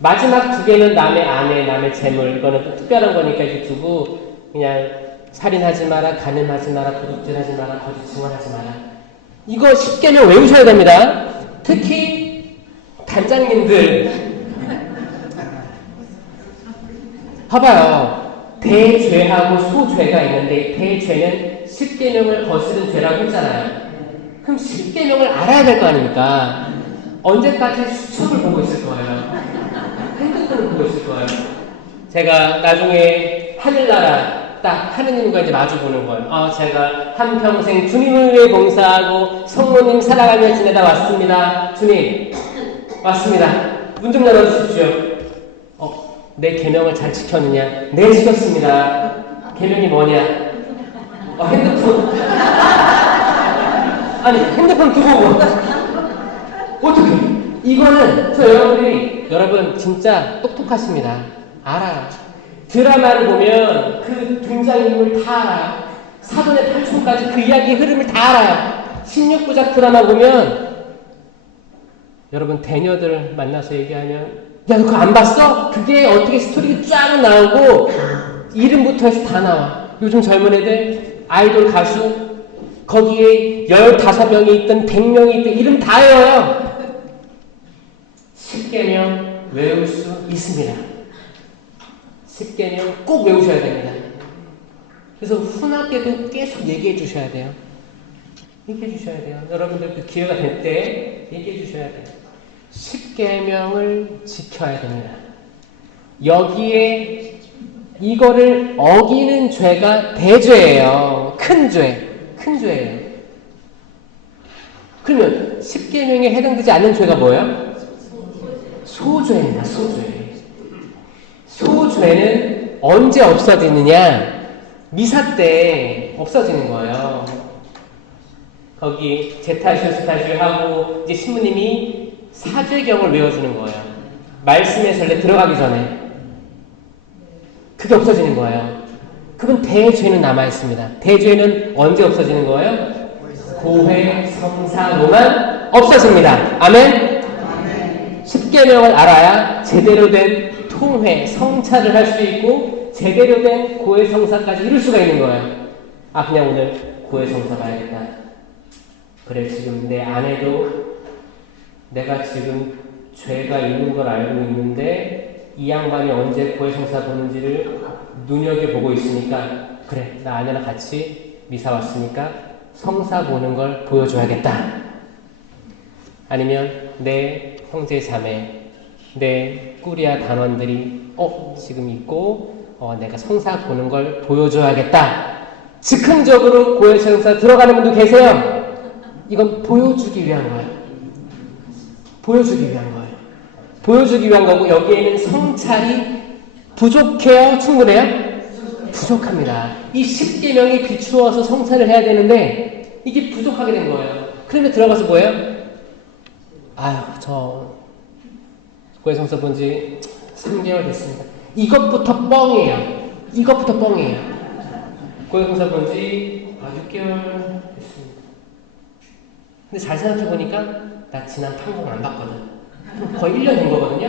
마지막 두 개는 남의 아내, 남의 재물, 이거는 또 특별한 거니까 이렇게 두고 그냥 살인하지 마라, 간음하지 마라, 도둑질하지 마라, 거짓 증언하지 마라. 이거 10개명 외우셔야 됩니다. 특히 단장님들 봐봐요. 대죄하고 소죄가 있는데 대죄는 10계명을 거스른 죄라고 했잖아요. 그럼 10계명을 알아야 될 거 아닙니까? 언제까지 수첩을 보고 있을 거예요. 핸드폰을 보고 있을 거예요. 제가 나중에 하늘나라 딱 하느님과 이제 마주보는 거예요. 제가 한평생 주님을 위해 봉사하고 성모님 사랑하며 지내다 왔습니다. 주님 왔습니다. 문 좀 열어주십시오. 내 계명을 잘 지켰느냐? 네, 지켰습니다. 계명이 뭐냐? 핸드폰. 아니, 핸드폰 두고 어떻게? 이거는 여러분 진짜 똑똑하십니다. 알아요. 드라마를 보면 그 등장인물 다 알아요. 사돈의 팔촌까지 그 이야기의 흐름을 다 알아요. 16부작 드라마 보면 여러분 대녀들 만나서 얘기하면 야, 너 그거 안 봤어? 그게 어떻게 스토리가 쫙 나오고 이름부터 해서 다 나와. 요즘 젊은 애들 아이돌 가수 거기에 15명이 있든 100명이 있든 이름 다 외워요. 10계명 외울 수 있습니다. 10계명 꼭 외우셔야 됩니다. 그래서 훈화 때도 계속 얘기해 주셔야 돼요. 얘기해 주셔야 돼요. 여러분들 그 기회가 될 때 얘기해 주셔야 돼요. 10계명을 지켜야 됩니다. 여기에 이거를 어기는 죄가 대죄예요. 큰 죄예요. 그러면 10계명에 해당되지 않는 죄가 뭐예요? 소죄입니다. 소죄는 언제 없어지느냐? 미사 때 없어지는 거예요. 거기 제타슈 하고 이제 신부님이 사죄경을 외워주는 거예요. 말씀의 전례 들어가기 전에. 그게 없어지는 거예요. 그건 대죄는 남아있습니다. 대죄는 언제 없어지는 거예요? 고회, 성사, 노만 없어집니다. 아멘? 10계명을 알아야 제대로 된 통회, 성찰을 할 수 있고 제대로 된 고해, 성사까지 이룰 수가 있는 거예요. 그냥 오늘 고해, 성사 봐야겠다. 그래, 지금 내 안에도 내가 지금 죄가 있는 걸 알고 있는데 이 양반이 언제 고해, 성사 보는지를 눈여겨보고 있으니까 그래, 나 아내랑 같이 미사 왔으니까 성사 보는 걸 보여줘야겠다. 아니면 내 형제 자매, 내 꾸리아 단원들이 지금 있고 내가 성사 보는 걸 보여줘야겠다. 즉흥적으로 고해 성사 들어가는 분도 계세요. 이건 보여주기 위한 거예요. 보여주기 위한 거고 여기에는 성찰이 부족해요? 충분해요? 부족합니다. 이 10계명이 비추어서 성찰을 해야 되는데 이게 부족하게 된 거예요. 그런데 들어가서 뭐예요? 저 고해 성사 본 지 3개월 됐습니다. 이것부터 뻥이에요. 고해 성사 본 지 6개월 됐습니다. 근데 잘 생각해보니까 나 지난 판공 안 봤거든. 거의 1년 된 거거든요.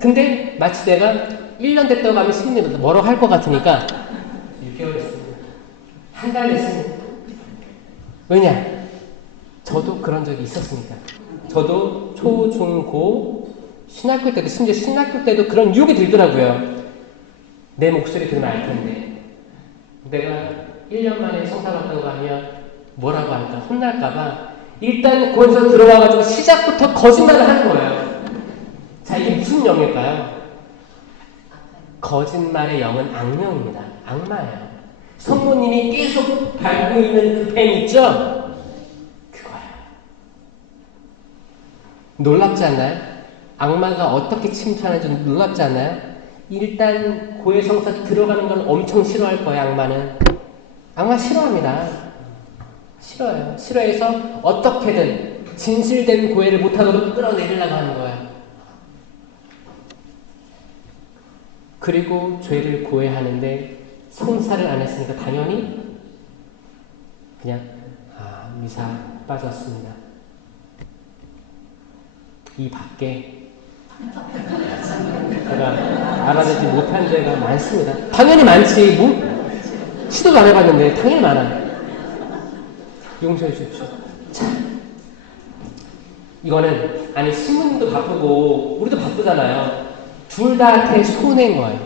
근데 마치 내가 1년 됐다고 하면 신부님도 뭐라고 할 것 같으니까 6개월 됐습니다. 한 달 됐습니다. 왜냐? 저도 그런 적이 있었으니까. 저도 초, 중, 고 신학교 때도 심지어 신학교 때도 그런 유혹이 들더라고요. 내 목소리 들으면 알 텐데 내가 1년 만에 성사 받다고 하면 뭐라고 할까? 혼날까봐 일단 거기서 들어와가지고 시작부터 거짓말을 하는 거예요. 자, 이게 무슨 영일까요? 거짓말의 영은 악령입니다. 악마예요. 성모님이 계속 밟고 있는 그 뱀 있죠? 그거예요. 놀랍지 않나요? 악마가 어떻게 침투하는지 놀랍지 않나요? 일단 고해 성사 들어가는 걸 엄청 싫어할 거예요. 악마 싫어합니다. 싫어요. 싫어해서 어떻게든 진실된 고해를 못하도록 끌어내리려고 하는 거예요. 그리고 죄를 고해하는데 성사를 안 했으니까 당연히 그냥 미사 빠졌습니다. 이 밖에 제가 알아내지 못한 죄가 많습니다. 당연히 많지. 시도도 안 해봤는데 당연히 많아. 용서해 주십시오. 자, 이거는 신부님도 바쁘고 우리도 바쁘잖아요. 둘 다한테 손해인 거예요.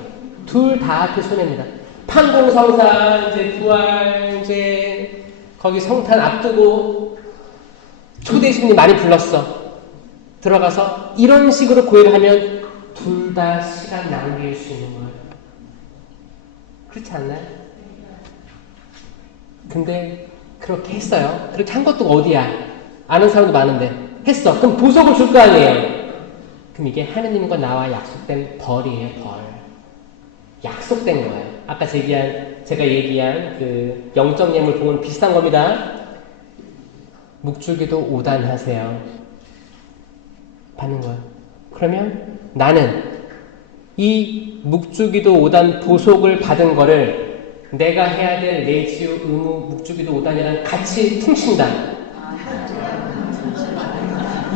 둘 다한테 손해입니다. 판공성사 이제 부활 이제 거기 성탄 앞두고 초대 신부님 많이 불렀어. 들어가서 이런 식으로 고해를 하면 둘 다 시간 낭비일 수 있는 거예요. 그렇지 않나요? 근데 그렇게 했어요. 그렇게 한 것도 어디야? 아는 사람도 많은데 했어. 그럼 보석을 줄 거 아니에요. 그럼 이게 하느님과 나와 약속된 벌이에요. 벌. 약속된 거예요. 아까 제가 얘기한 그 영적 예물 봉은 비슷한 겁니다. 묵주기도 5단 하세요. 받는 거예요. 그러면 나는 이 묵주기도 5단 보석을 받은 거를 내가 해야 될 내지우 의무 묵주기도 5단이랑 같이 퉁친다.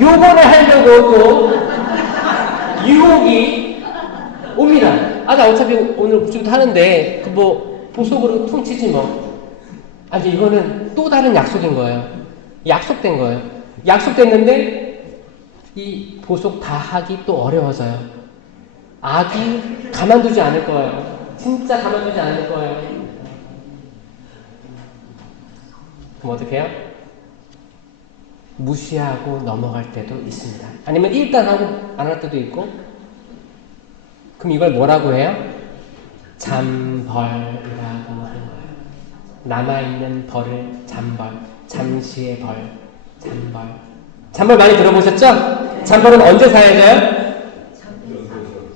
요거를 하려고 또 유혹이 옵니다. 나 어차피 오늘 묵주기도 하는데 그 뭐 보석으로 퉁치지 뭐. 이제 이거는 또 다른 약속인 거예요. 약속된 거예요. 약속됐는데 이 보석 다 하기 또 어려워져요. 악이 가만두지 않을 거예요. 진짜 가만두지 않을 거예요. 그럼 어떻게 해요? 무시하고 넘어갈 때도 있습니다. 아니면 일단 하고 안 할 때도 있고. 그럼 이걸 뭐라고 해요? 잠벌이라고 하는 거예요. 남아있는 벌을 잠벌, 잠시의 벌, 잠벌. 잠벌 많이 들어보셨죠? 잠벌은 언제 사해져요?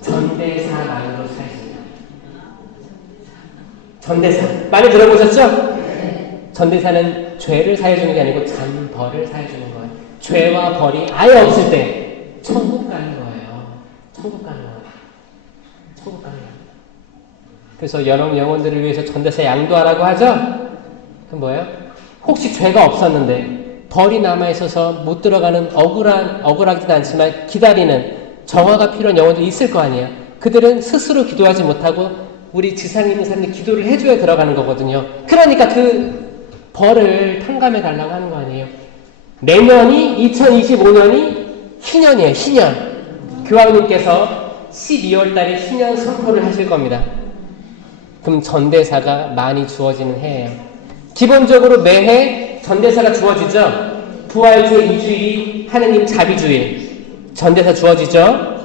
전대사만으로 사해집니다. 전대사 많이 들어보셨죠? 전대사는 죄를 사해주는 게 아니고 잠벌을 사해주는 거예요. 죄와 벌이 아예 없을 때 천국 가는 거예요. 천국 가는 거예요. 천국 가는 거예요. 그래서 여러분 영혼들을 위해서 전대사 양도하라고 하죠? 그럼 뭐예요? 혹시 죄가 없었는데 벌이 남아있어서 못 들어가는 억울하지는 않지만 기다리는 정화가 필요한 영혼들이 있을 거 아니에요. 그들은 스스로 기도하지 못하고 우리 지상에 있는 사람들이 기도를 해줘야 들어가는 거거든요. 그러니까 그 벌을 탕감해 달라고 하는 거 아니에요. 내년이 2025년이 희년이에요. 희년. 교황님께서 12월 달에 희년 선포를 하실 겁니다. 그럼 전대사가 많이 주어지는 해예요. 기본적으로 매해 전대사가 주어지죠. 부활주의 2주일이 하느님 자비주일. 전대사 주어지죠.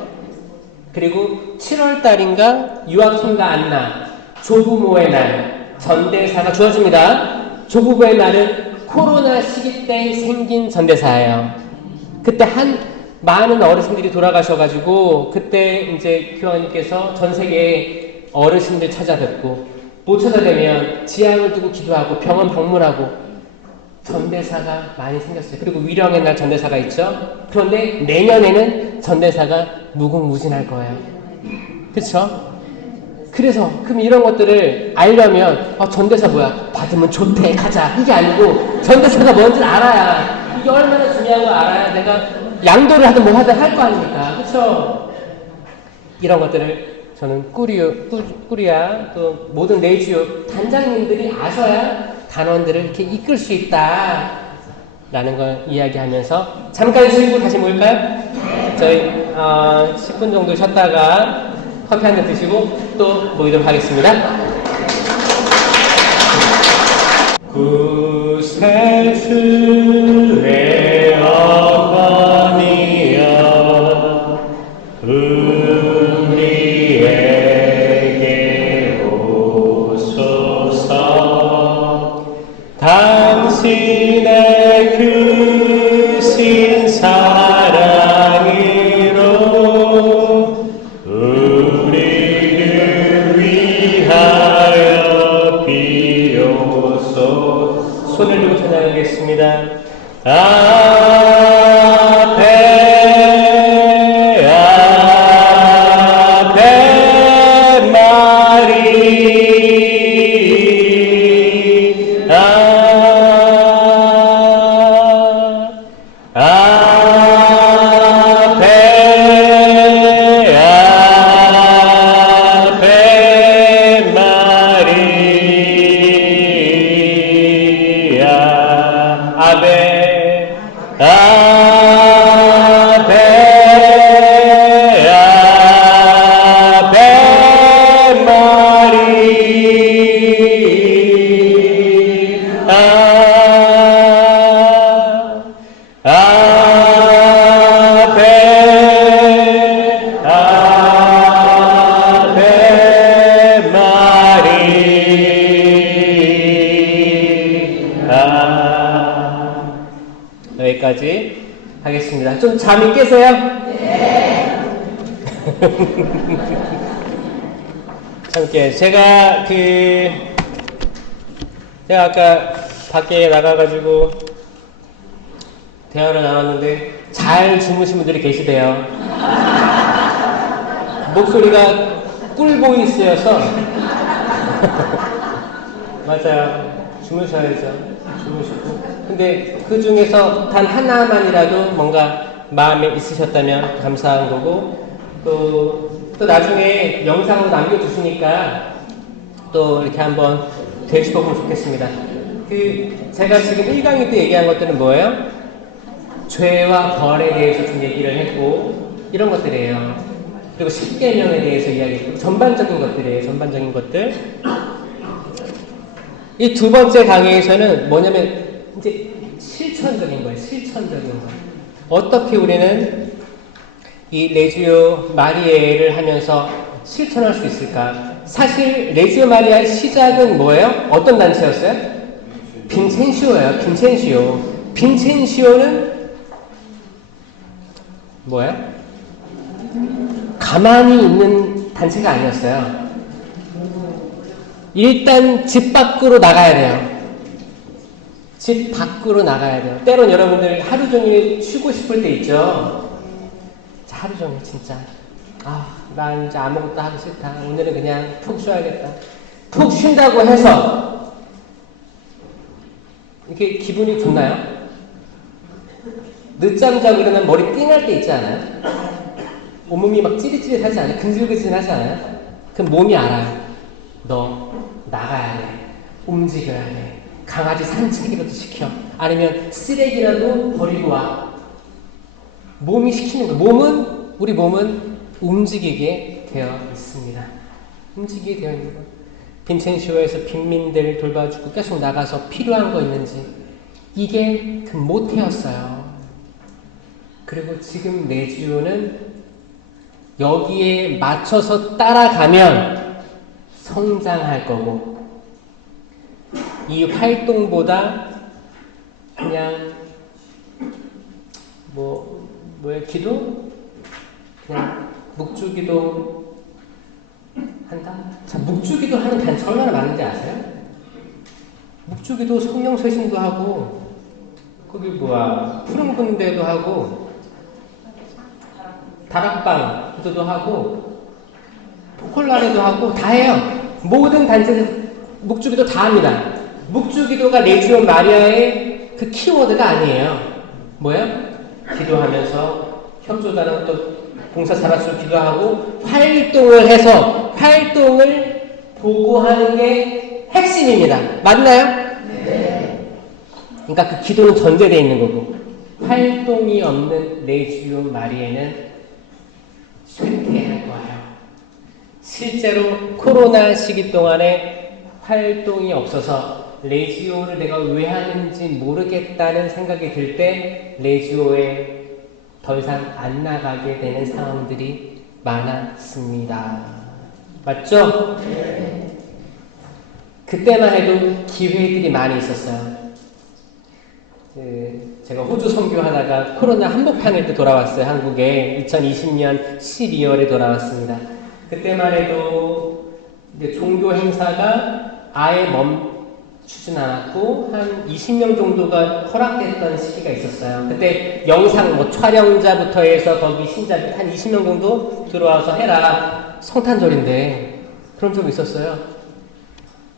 그리고 7월 달인가 유아킴과 안나 조부모의 날 전대사가 주어집니다. 조부모의 날은 코로나 시기 때 생긴 전대사예요. 그때 많은 어르신들이 돌아가셔가지고 그때 이제 교황님께서 전 세계에 어르신들 찾아뵙고 못 찾아뵈면 지향을 두고 기도하고 병원 방문하고 전대사가 많이 생겼어요. 그리고 위령의 날 전대사가 있죠. 그런데 내년에는 전대사가 무궁무진할 거예요. 그렇죠? 그래서 그럼 이런 것들을 알려면 전대사 뭐야? 받으면 좋대 가자 이게 아니고 전대사가 뭔지 알아야 이게 얼마나 중요한 거 알아야 내가 양도를 하든 뭐 하든 할 거 아닙니까? 그렇죠? 이런 것들을 저는 꾸리야 또 모든 내주 단장님들이 아셔야 단원들을 이렇게 이끌 수 있다 라는 걸 이야기하면서 잠깐 쉬고 다시 모일까요? 저희 10분 정도 쉬었다가 커피 한 잔 드시고 또 모이도록 하겠습니다. 구세주의 어머니여 우리에게 오소서. 당신의 크신 사랑으로 우리를 위하여 비옵소서. 손을 들고 찬양하겠습니다. 아베 마리 아베 드리겠습니다. 좀 잠이 깨세요? 네. 참깨. 제가 아까 밖에 나가가지고 대화를 나눴는데 잘 주무신 분들이 계시대요. 목소리가 꿀보이스여서 맞아요. 주무셔야죠. 주무시고. 근데 그 중에서 단 하나만이라도 뭔가 마음에 있으셨다면 감사한 거고, 또 나중에 영상으로 남겨주시니까 또 이렇게 한번 되짚어보면 좋겠습니다. 제가 지금 1강의 때 얘기한 것들은 뭐예요? 죄와 벌에 대해서 좀 얘기를 했고, 이런 것들이에요. 그리고 십계명에 대해서 이야기했고, 전반적인 것들이에요. 전반적인 것들. 이 두 번째 강의에서는 뭐냐면 이제 실천적인 거예요. 실천적인 거. 어떻게 우리는 이 레지오 마리에를 하면서 실천할 수 있을까? 사실 레지오 마리아의 시작은 뭐예요? 어떤 단체였어요? 빈첸시오예요. 빈첸시오. 빈첸시오는 뭐예요? 가만히 있는 단체가 아니었어요. 일단 집 밖으로 나가야 돼요. 집 밖으로 나가야 돼요. 때론 여러분들 하루 종일 쉬고 싶을 때 있죠. 하루 종일 진짜 나 이제 아무것도 하기 싫다. 오늘은 그냥 푹 쉬어야겠다. 푹 쉰다고 해서 이렇게 기분이 좋나요? 늦잠 자고 일어나면 머리 띵할 때 있지 않아요? 온몸이 막 찌릿찌릿하지 않아요? 근질근질하지 않아요? 그럼 몸이 알아요. 너 나가야 돼. 움직여야 돼. 강아지 산책이라도 시켜. 아니면 쓰레기라도 버리고 와. 몸이 시키는 거. 우리 몸은 움직이게 되어 있습니다. 움직이게 되어 있는 거. 빈첸시오에서 빈민들 돌봐주고 계속 나가서 필요한 거 있는지. 이게 그 모태였어요. 그리고 지금 레지오는 여기에 맞춰서 따라가면 성장할 거고, 이 활동보다 그냥 기도? 그냥 묵주기도 한다? 자, 묵주기도 하는 단체 얼마나 많은지 아세요? 묵주기도 성령쇄신도 하고, 거기 푸른 군대도 하고, 다락방 기도도 하고, 포콜라레도 하고, 다 해요. 모든 단체들 묵주기도 다 합니다. 묵주기도가 레지오 마리아의 그 키워드가 아니에요. 뭐예요? 기도하면서 협조단은 또 봉사 잘할수록 기도하고 활동을 해서 활동을 보고하는 게 핵심입니다. 맞나요? 네. 그러니까 그 기도는 전제되어 있는 거고, 활동이 없는 레지오 마리아는 쇠퇴할 거예요. 실제로 코로나 시기 동안에 활동이 없어서 레지오를 내가 왜 하는지 모르겠다는 생각이 들 때 레지오에 더 이상 안 나가게 되는 상황들이 많았습니다. 맞죠? 네. 그때만 해도 기회들이 많이 있었어요. 제가 호주 선교하다가 코로나 한복판일 때 돌아왔어요. 한국에 2020년 12월에 돌아왔습니다. 그때만 해도 이제 종교 행사가 아예 멈추진 않았고 한 20명 정도가 허락됐던 시기가 있었어요. 그때 영상 촬영자부터 해서 거기 신자들 한 20명 정도 들어와서 해라. 성탄절인데 그런 적이 있었어요.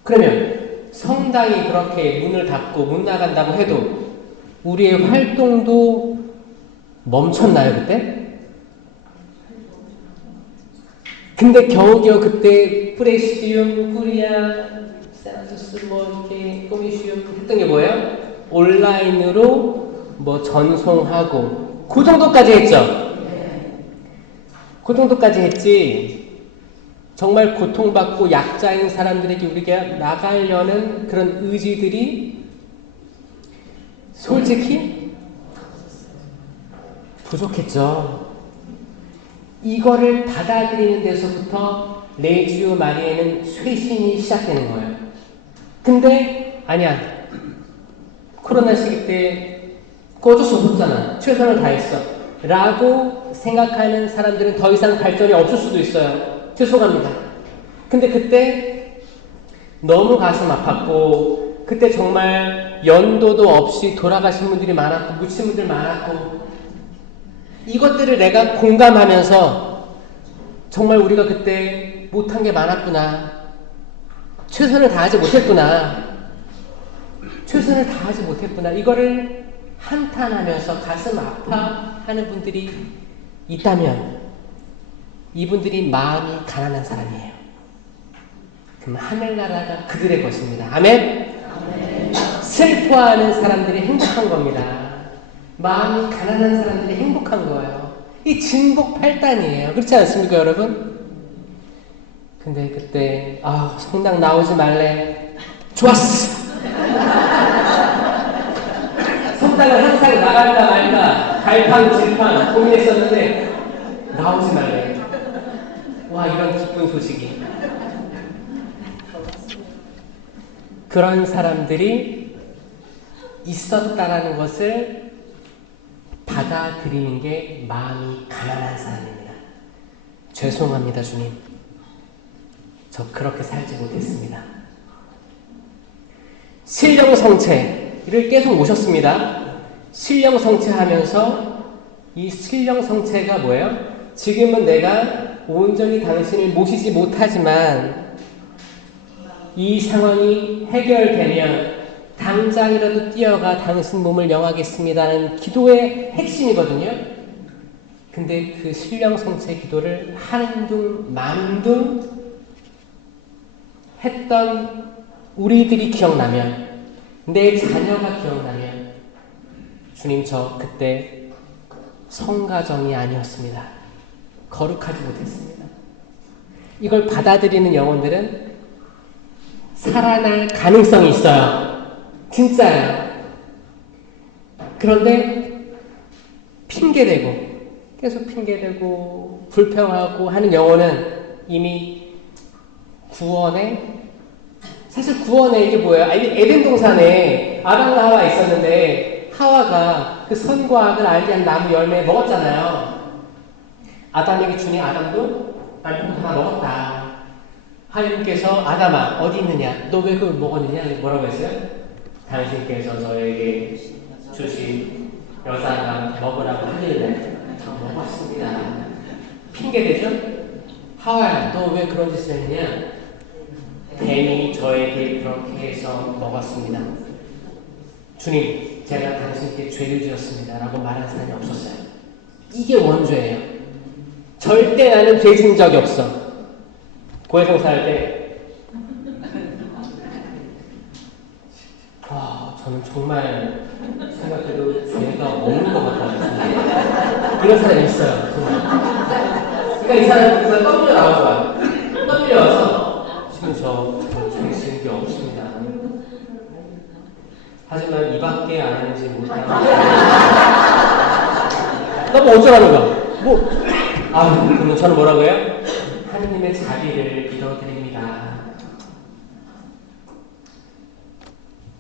그러면 성당이 그렇게 문을 닫고 못 나간다고 해도 우리의 활동도 멈췄나요, 그때? 근데 겨우겨우 그때 프레시디움, 꾸리아, 세나투스 이렇게 꼬미시움 했던 게 뭐예요? 온라인으로 전송하고 그 정도까지 했죠? 그 정도까지 했지. 정말 고통받고 약자인 사람들에게 우리가 나가려는 그런 의지들이 솔직히 부족했죠. 이거를 받아들이는 데서부터 레지오 마리에는 쇄신이 시작되는 거예요. 근데 아니야. 코로나 시기 때 어쩔 수 없었잖아. 최선을 다했어. 라고 생각하는 사람들은 더 이상 발전이 없을 수도 있어요. 죄송합니다. 근데 그때 너무 가슴 아팠고, 그때 정말 연도도 없이 돌아가신 분들이 많았고, 묻힌 분들 많았고, 이것들을 내가 공감하면서 정말 우리가 그때 못한 게 많았구나. 최선을 다하지 못했구나. 최선을 다하지 못했구나. 이거를 한탄하면서 가슴 아파하는 분들이 있다면 이분들이 마음이 가난한 사람이에요. 그럼 하늘나라가 그들의 것입니다. 아멘? 아멘. 슬퍼하는 사람들이 행복한 겁니다. 마음이 가난한 사람들이 행복한 거예요. 이 진복팔단이에요. 그렇지 않습니까, 여러분? 근데 그때 성당 나오지 말래. 좋았어. 성당을 항상 나갈까 말까 갈팡질팡 고민했었는데 나오지 말래. 와, 이런 기쁜 소식이. 그런 사람들이 있었다라는 것을 받아들이는 게 마음이 가난한 사람입니다. 죄송합니다, 주님. 저 그렇게 살지 못했습니다. 신령성체를 계속 모셨습니다. 신령성체하면서 이 신령성체가 뭐예요? 지금은 내가 온전히 당신을 모시지 못하지만 이 상황이 해결되면 당장이라도 뛰어가 당신 몸을 영하겠습니다는 기도의 핵심이거든요. 근데 그 신령성체 기도를 한둥 만둥 했던 우리들이 기억나면, 내 자녀가 기억나면, 주님, 저 그때 성가정이 아니었습니다. 거룩하지 못했습니다. 이걸 받아들이는 영혼들은 살아날 가능성이 있어요. 진짜예요. 그런데 핑계대고 계속 핑계대고 불평하고 하는 영혼은 이미 구원에, 사실 구원에 이게 뭐예요? 에덴 동산에 아담과 하와 있었는데 하와가 그 선과 악을 알게 한 나무 열매 먹었잖아요. 아담에게 주니 아담도 나도 하나 먹었다. 하나님께서 아담아 어디 있느냐? 너 왜 그걸 먹었느냐? 뭐라고 했어요? 당신께서 저에게 주신 여자가 먹으라고 하길래 저 먹었습니다. 핑계대죠? 하와야 너 왜 그런 짓을 했냐? 뱀이 저에게 그렇게 해서 먹었습니다. 주님, 제가 당신께 죄를 지었습니다. 라고 말한 사람이 없었어요. 이게 원죄예요. 절대 나는 죄 지은 적이 없어. 고해성사할 때 저는 정말 생각해도 죄가 없는 것 같아요. 이런 사람이 있어요. 정말. 그러니까 이 사람이 그래서 떠밀려 나온 거야. 떠밀려와서 지금 저죄 지은 게 없습니다. 하지만 이밖에 안 하는지 못하는 너무 어쩌라는 거야. 그러면 저는 뭐라고 해요? 하느님의 자비를 빌어드립니다.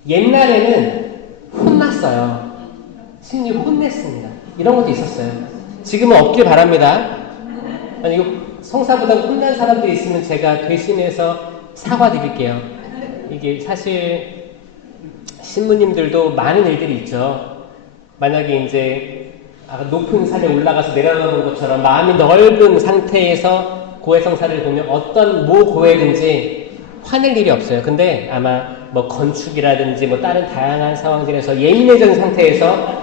옛날에는 혼났어요. 심지어 혼냈습니다. 이런 것도 있었어요. 지금은 없길 바랍니다. 아니, 이거 성사보다 혼난 사람들이 있으면 제가 대신해서 사과드릴게요. 이게 사실 신부님들도 많은 일들이 있죠. 만약에 이제 높은 산에 올라가서 내려가는 것처럼 마음이 넓은 상태에서 고해성사를 보면 어떤 고해든지 화낼 일이 없어요. 근데 아마 뭐 건축이라든지 뭐 다른 다양한 상황들에서 예민해진 상태에서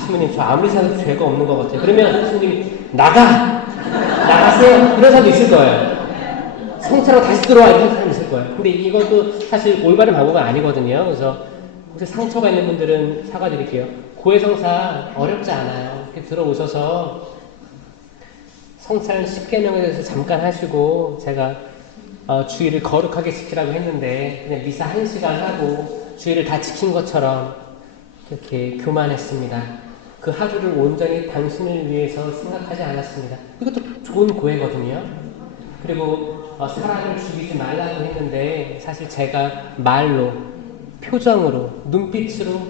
신부님 저 아무리 생각해도 죄가 없는 것 같아요. 그러면 신부님이 나가세요. 이런 사람도 있을 거예요. 성차로 다시 들어와 이런 사람이 있을 거예요. 근데 이것도 사실 올바른 방법은 아니거든요. 그래서 혹시 상처가 있는 분들은 사과드릴게요. 고해성사 어렵지 않아요. 이렇게 들어오셔서 성찬 10계명에 대해서 잠깐 하시고, 제가 주일을 거룩하게 지키라고 했는데 그냥 미사 1시간 하고 주일을 다 지킨 것처럼 이렇게 교만했습니다. 그 하루를 온전히 당신을 위해서 생각하지 않았습니다. 이것도 좋은 고해거든요. 그리고 사람을 죽이지 말라고 했는데 사실 제가 말로, 표정으로, 눈빛으로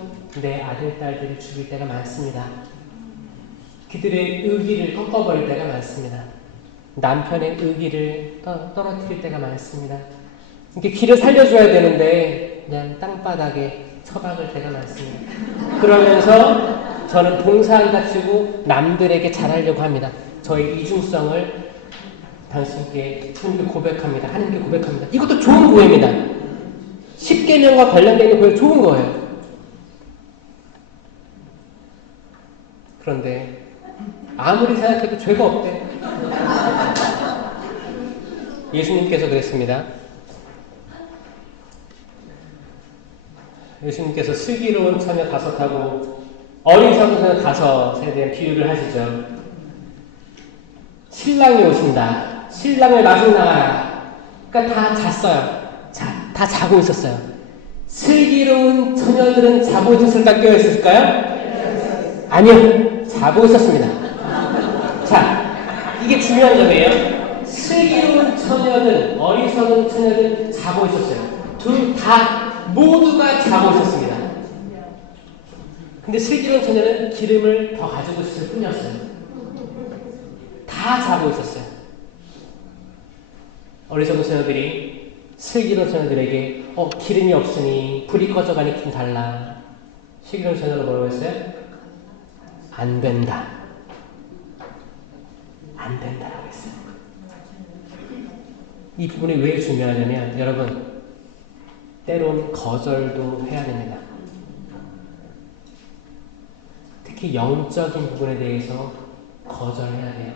내 아들, 딸들을 죽일 때가 많습니다. 그들의 의기를 꺾어버릴 때가 많습니다. 남편의 의기를 떨어뜨릴 때가 많습니다. 이렇게 길을 살려줘야 되는데 그냥 땅바닥에 처박을 때가 많습니다. 그러면서 저는 봉사한다 치고 남들에게 잘하려고 합니다. 저의 이중성을 당신께 하나님께 고백합니다. 하나님께 고백합니다. 이것도 좋은 구애입니다. 10계명과 관련된 구애 좋은 거예요. 그런데 아무리 생각해도 죄가 없대. 예수님께서 그랬습니다. 예수님께서 슬기로운 처녀 5하고 어리석은 처녀 5에 대한 비유를 하시죠. 신랑이 오신다. 신랑을 마중 나가라. 그러니까 다 잤어요. 다 자고 있었어요. 슬기로운 처녀들은 자고 있었을까, 깨어 있었을까요? 아니요. 자고 있었습니다. 자, 이게 중요한 점이에요. 슬기로운 처녀들, 어리석은 처녀들 자고 있었어요. 모두가 자고 있었습니다. 근데 슬기로운 처녀는 기름을 더 가지고 있을 뿐이었어요. 다 자고 있었어요. 어리석은 처녀들이 슬기로운 처녀들에게 기름이 없으니 불이 꺼져가니 좀 달라. 슬기로운 처녀가 뭐라고 했어요? 안 된다. 안 된다라고 했어요. 이 부분이 왜 중요하냐면 여러분 때론 거절도 해야 됩니다. 특히 영적인 부분에 대해서 거절해야 돼요.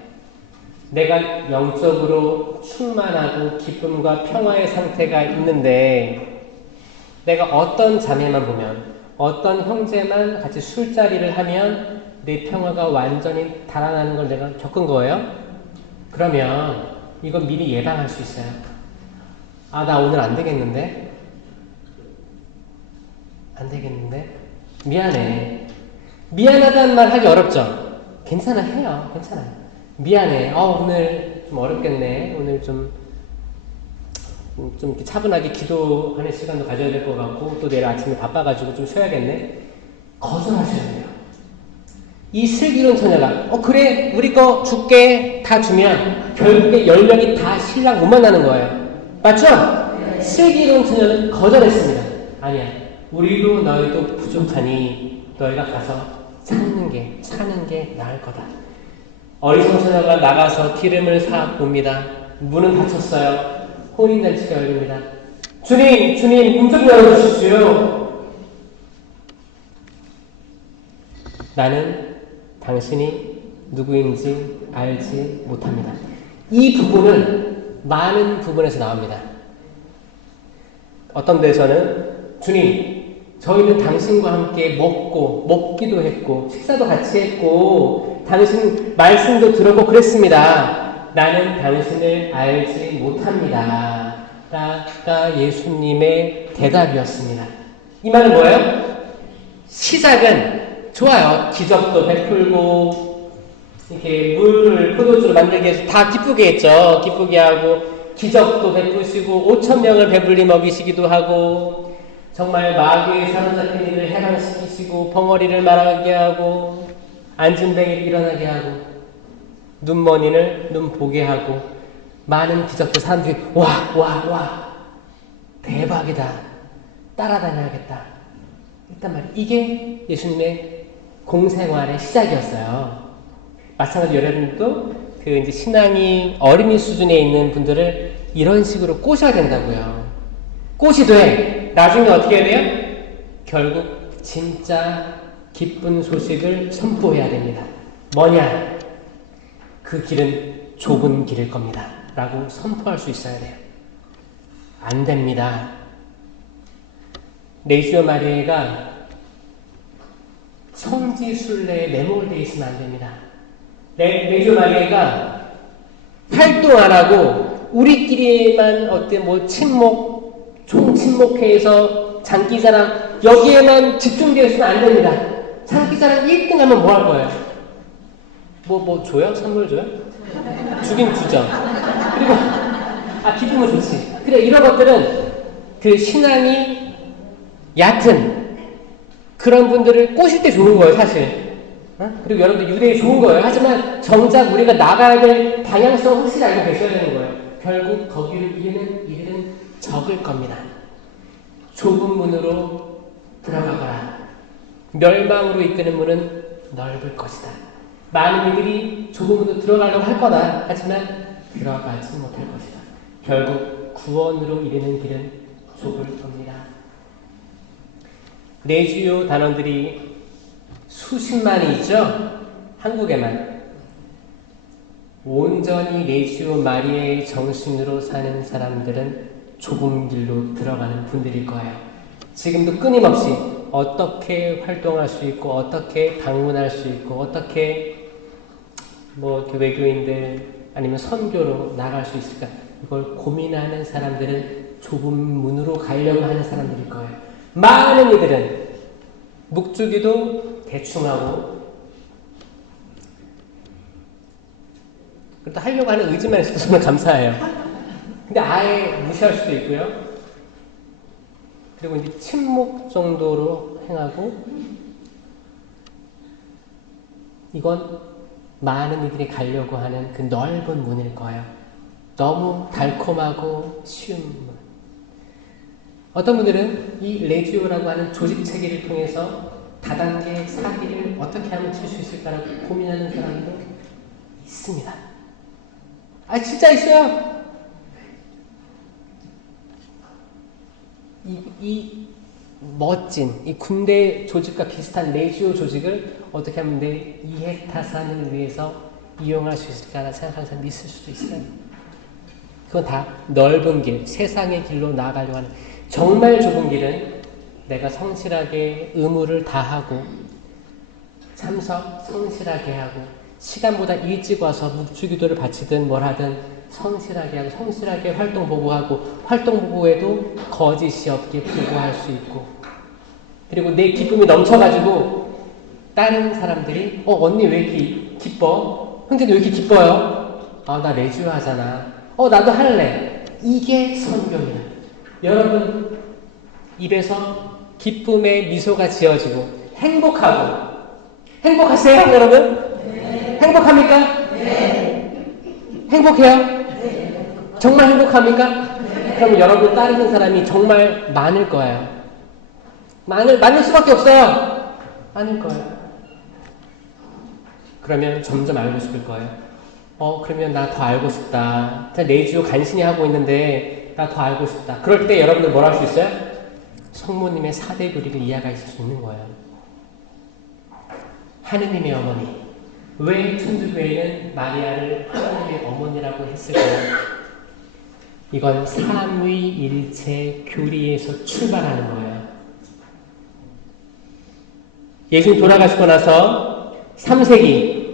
내가 영적으로 충만하고 기쁨과 평화의 상태가 있는데 내가 어떤 자매만 보면 어떤 형제만 같이 술자리를 하면 내 평화가 완전히 달아나는 걸 내가 겪은 거예요. 그러면 이건 미리 예방할 수 있어요. 나 오늘 안 되겠는데? 안 되겠는데? 미안해. 미안하다는 말 하기 어렵죠? 괜찮아, 해요. 괜찮아요. 미안해. 오늘 좀 어렵겠네. 오늘 좀 이렇게 차분하게 기도하는 시간도 가져야 될 것 같고, 또 내일 아침에 바빠가지고 좀 쉬어야겠네. 거절하셔야 돼요. 이 슬기로운 처녀가, 그래, 우리 거 줄게. 다 주면, 결국에 10명이 다 신랑 못 만나는 거예요. 맞죠? 네. 슬기로운 처녀는 거절했습니다. 아니야. 우리도 너희도 부족하니 너희가 가서 사는 게 나을 거다. 어리석은 처녀가 나가서 기름을 사 봅니다. 문은 닫혔어요. 혼인잔치가 열립니다. 주님, 문 좀 열어주십시오. 나는 당신이 누구인지 알지 못합니다. 이 부분은 많은 부분에서 나옵니다. 어떤 데서는 주님, 저희는 당신과 함께 먹기도 했고 식사도 같이 했고 당신 말씀도 들었고 그랬습니다. 나는 당신을 알지 못합니다. 라가 예수님의 대답이었습니다. 이 말은 뭐예요? 시작은 좋아요. 기적도 베풀고 이렇게 물을 포도주로 만들기 위해서 다 기쁘게 했죠. 기쁘게 하고 기적도 베푸시고 5,000명을 배불리 먹이시기도 하고 정말 마귀에 사로잡힌 이를 해방시키시고 벙어리를 말하게 하고 안진뱅이를 일어나게 하고 눈먼이를 눈 보게 하고 많은 기적들 사람들이 와 대박이다 따라다녀야겠다 일단 말이에요. 이게 예수님의 공생활의 시작이었어요. 마찬가지로 여러분도 그 이제 신앙이 어린이 수준에 있는 분들을 이런 식으로 꼬셔야 된다고요. 꽃이 돼. 나중에 어떻게 해야 돼요? 결국 진짜 기쁜 소식을 선포해야 됩니다. 뭐냐? 그 길은 좁은 길일 겁니다. 라고 선포할 수 있어야 돼요. 안 됩니다. 레이지오 마리아가 성지순례에 매몰되어 있으면 안 됩니다. 레이지오 마리아가 활동 안 하고 우리끼리만 총친목회에서 장기자랑 여기에만 집중되어 있으면 안 됩니다. 장기자랑 1등 하면 뭐 할 거예요? 뭐 줘요? 선물 줘요? 주긴 주죠. 그리고 기쁘면 좋지. 그래 이런 것들은 그 신앙이 얕은 그런 분들을 꼬실 때 좋은 거예요, 사실. 그리고 여러분들 유대에 좋은 거예요. 하지만 정작 우리가 나가야 될 방향성을 확실히 알고 계셔야 되는 거예요. 결국 거기를 이르는 이들은 적을 겁니다. 좁은 문으로 들어가거라. 멸망으로 이끄는 문은 넓을 것이다. 많은 이들이 좁은 문으로 들어가려고 할 거다. 하지만 들어가지 못할 것이다. 결국 구원으로 이르는 길은 좁을 겁니다. 네 주요 단원들이 수십만이 있죠? 한국에만. 온전히 네 주요 마리아의 정신으로 사는 사람들은 좁은 길로 들어가는 분들일 거예요. 지금도 끊임없이 어떻게 활동할 수 있고, 어떻게 방문할 수 있고, 어떻게 이렇게 외교인들 아니면 선교로 나갈 수 있을까? 이걸 고민하는 사람들은 좁은 문으로 가려고 하는 사람들일 거예요. 많은 이들은 묵주기도 대충 하고, 그래도 하려고 하는 의지만 있어서 정말 감사해요. 근데 아예 무시할 수도 있고요. 그리고 이제 침묵 정도로 행하고, 이건 많은 이들이 가려고 하는 그 넓은 문일 거예요. 너무 달콤하고 쉬운 문. 어떤 분들은 이 레지오라고 하는 조직 체계를 통해서 다단계 사기를 어떻게 하면 칠 수 있을까라고 고민하는 사람도 있습니다. 진짜 있어요. 이 멋진 이 군대 조직과 비슷한 레지오 조직을 어떻게 하면 내 이해타산을 위해서 이용할 수 있을까라는 생각하는 사람이 있을 수도 있어요. 그건 다 넓은 길, 세상의 길로 나아가려고 하는, 정말 좁은 길은 내가 성실하게 의무를 다하고 참석 성실하게 하고 시간보다 일찍 와서 묵주기도를 바치든 뭘 하든 성실하게 하고 성실하게 활동 보고하고 활동 보고에도 거짓이 없게 보고할 수 있고, 그리고 내 기쁨이 넘쳐가지고 다른 사람들이 언니 왜 이렇게 기뻐? 형제는 왜 이렇게 기뻐요? 나 레지오 하잖아. 나도 할래. 이게 선교입니다. 여러분 입에서 기쁨의 미소가 지어지고 행복하세요 여러분? 네. 행복합니까? 네. 행복해요? 네. 정말 행복합니까? 네. 그럼 여러분 따르는 사람이 정말 많을 거예요. 많을 수밖에 없어요. 많을 거예요. 그러면 점점 알고 싶을 거예요. 그러면 나 더 알고 싶다. 내주 간신히 하고 있는데 나 더 알고 싶다. 그럴 때 여러분들 뭘 할 수 있어요? 성모님의 4대 교리를 이해할 수 있는 거예요. 하느님의 어머니. 왜 천주교회는 마리아를 하느님의 어머니라고 했을까요? 이건 삼위일체 교리에서 출발하는 거예요. 예수님 돌아가시고 나서 3세기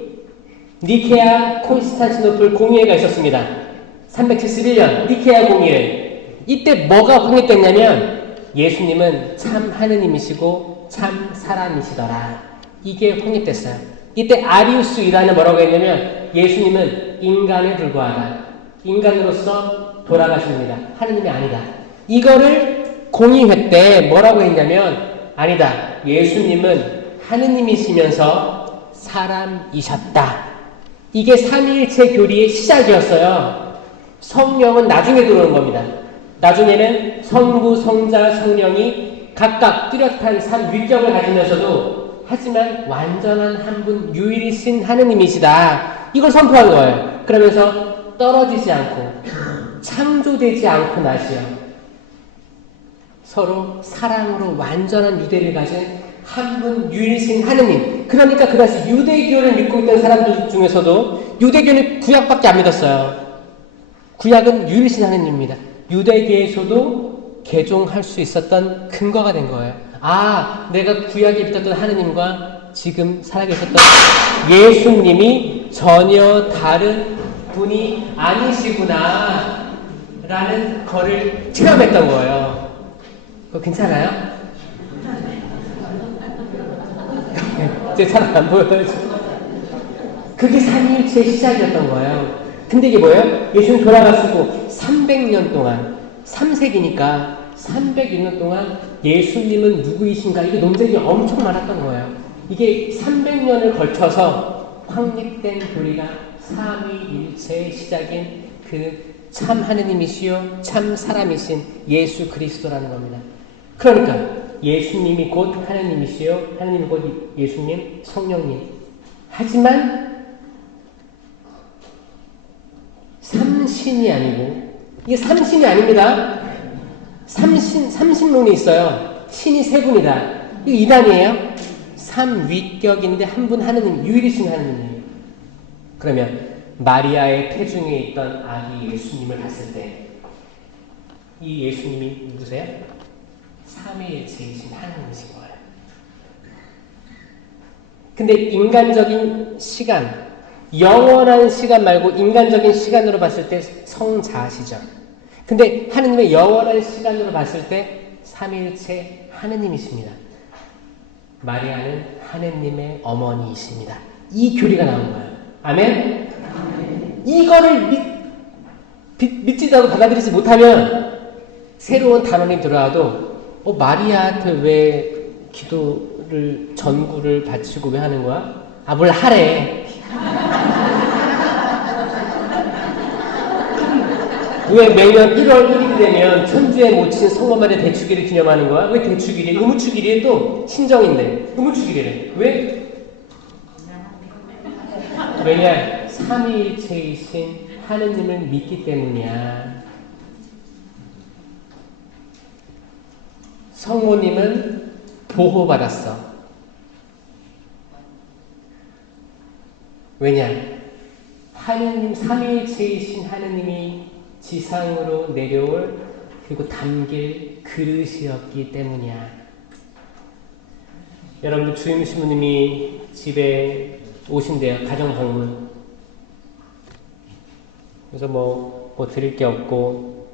니케아 콘스탄티노플 공의회가 있었습니다. 371년 니케아 공의회. 이때 뭐가 확립됐냐면 예수님은 참 하느님이시고 참 사람이시더라. 이게 확립됐어요. 이때 아리우스 이단은 뭐라고 했냐면 예수님은 인간에 불과하다. 인간으로서 돌아가십니다. 하느님이 아니다. 이거를 공의회 때 뭐라고 했냐면 아니다. 예수님은 하느님이시면서 사람이셨다. 이게 삼위일체 교리의 시작이었어요. 성령은 나중에 들어오는 겁니다. 나중에는 성부, 성자, 성령이 각각 뚜렷한 삼위격을 가지면서도 하지만 완전한 한 분 유일이신 하느님이시다. 이걸 선포한 거예요. 그러면서 떨어지지 않고 창조되지 않고 나시어 서로 사랑으로 완전한 유대를 가진 한 분 유일신 하느님. 그러니까 그 당시 유대교를 믿고 있던 사람들 중에서도 유대교는 구약밖에 안 믿었어요. 구약은 유일신 하느님입니다. 유대교에서도 개종할 수 있었던 근거가 된 거예요. 내가 구약에 믿었던 하느님과 지금 살아계셨던 예수님이 전혀 다른 분이 아니시구나 라는 거를 체험했던 거예요. 그거 괜찮아요? 제 잘 안 보여요. 그게 삼위일체의 시작이었던 거예요. 근데 이게 뭐예요? 예수님 돌아가시고 300년 동안 3세기니까 300년 동안 예수님은 누구이신가 이게 논쟁이 엄청 많았던 거예요. 이게 300년을 걸쳐서 확립된 교리가 삼위일체의 시작인 그 참 하느님이시요 참 사람이신 예수 그리스도라는 겁니다. 그러니까 예수님이 곧 하느님이시요 하느님이 곧 예수님, 성령님. 하지만 삼신이 아니고, 이게 삼신이 아닙니다. 삼신론이 있어요. 신이 세 분이다. 이거 이단이에요. 삼위격인데 한 분 하느님, 유일이신 하느님이에요. 그러면 마리아의 태중에 있던 아기 예수님을 봤을 때 이 예수님이 누구세요? 삼위일체이신 하느님이신 거예요. 근데 인간적인 시간, 영원한 시간 말고 인간적인 시간으로 봤을 때 성자시죠. 근데 하느님의 영원한 시간으로 봤을 때 삼위일체 하느님이십니다. 마리아는 하느님의 어머니이십니다. 이 교리가 나온 거예요. 아멘? 이거를 믿지도 않고 받아들이지 못하면 새로운 단원이 들어와도 마리아한테 왜 기도를 전구를 바치고 왜 하는 거야? 뭘 하래. 왜 매년 1월 1일이 되면 천주의 모친 성모 마리아 대축일을 기념하는 거야? 왜 대축일이야? 의무축일이에 또 신정인데 의무축일이래. 왜? 왜냐? 삼위일체이신 하느님을 믿기 때문이야. 성모님은 보호받았어. 왜냐? 하느님, 삼위일체이신 하느님이 지상으로 내려올 그리고 담길 그릇이었기 때문이야. 여러분들 주임 신부님이 집에 오신대요. 가정 방문. 그래서 뭐 드릴 게 없고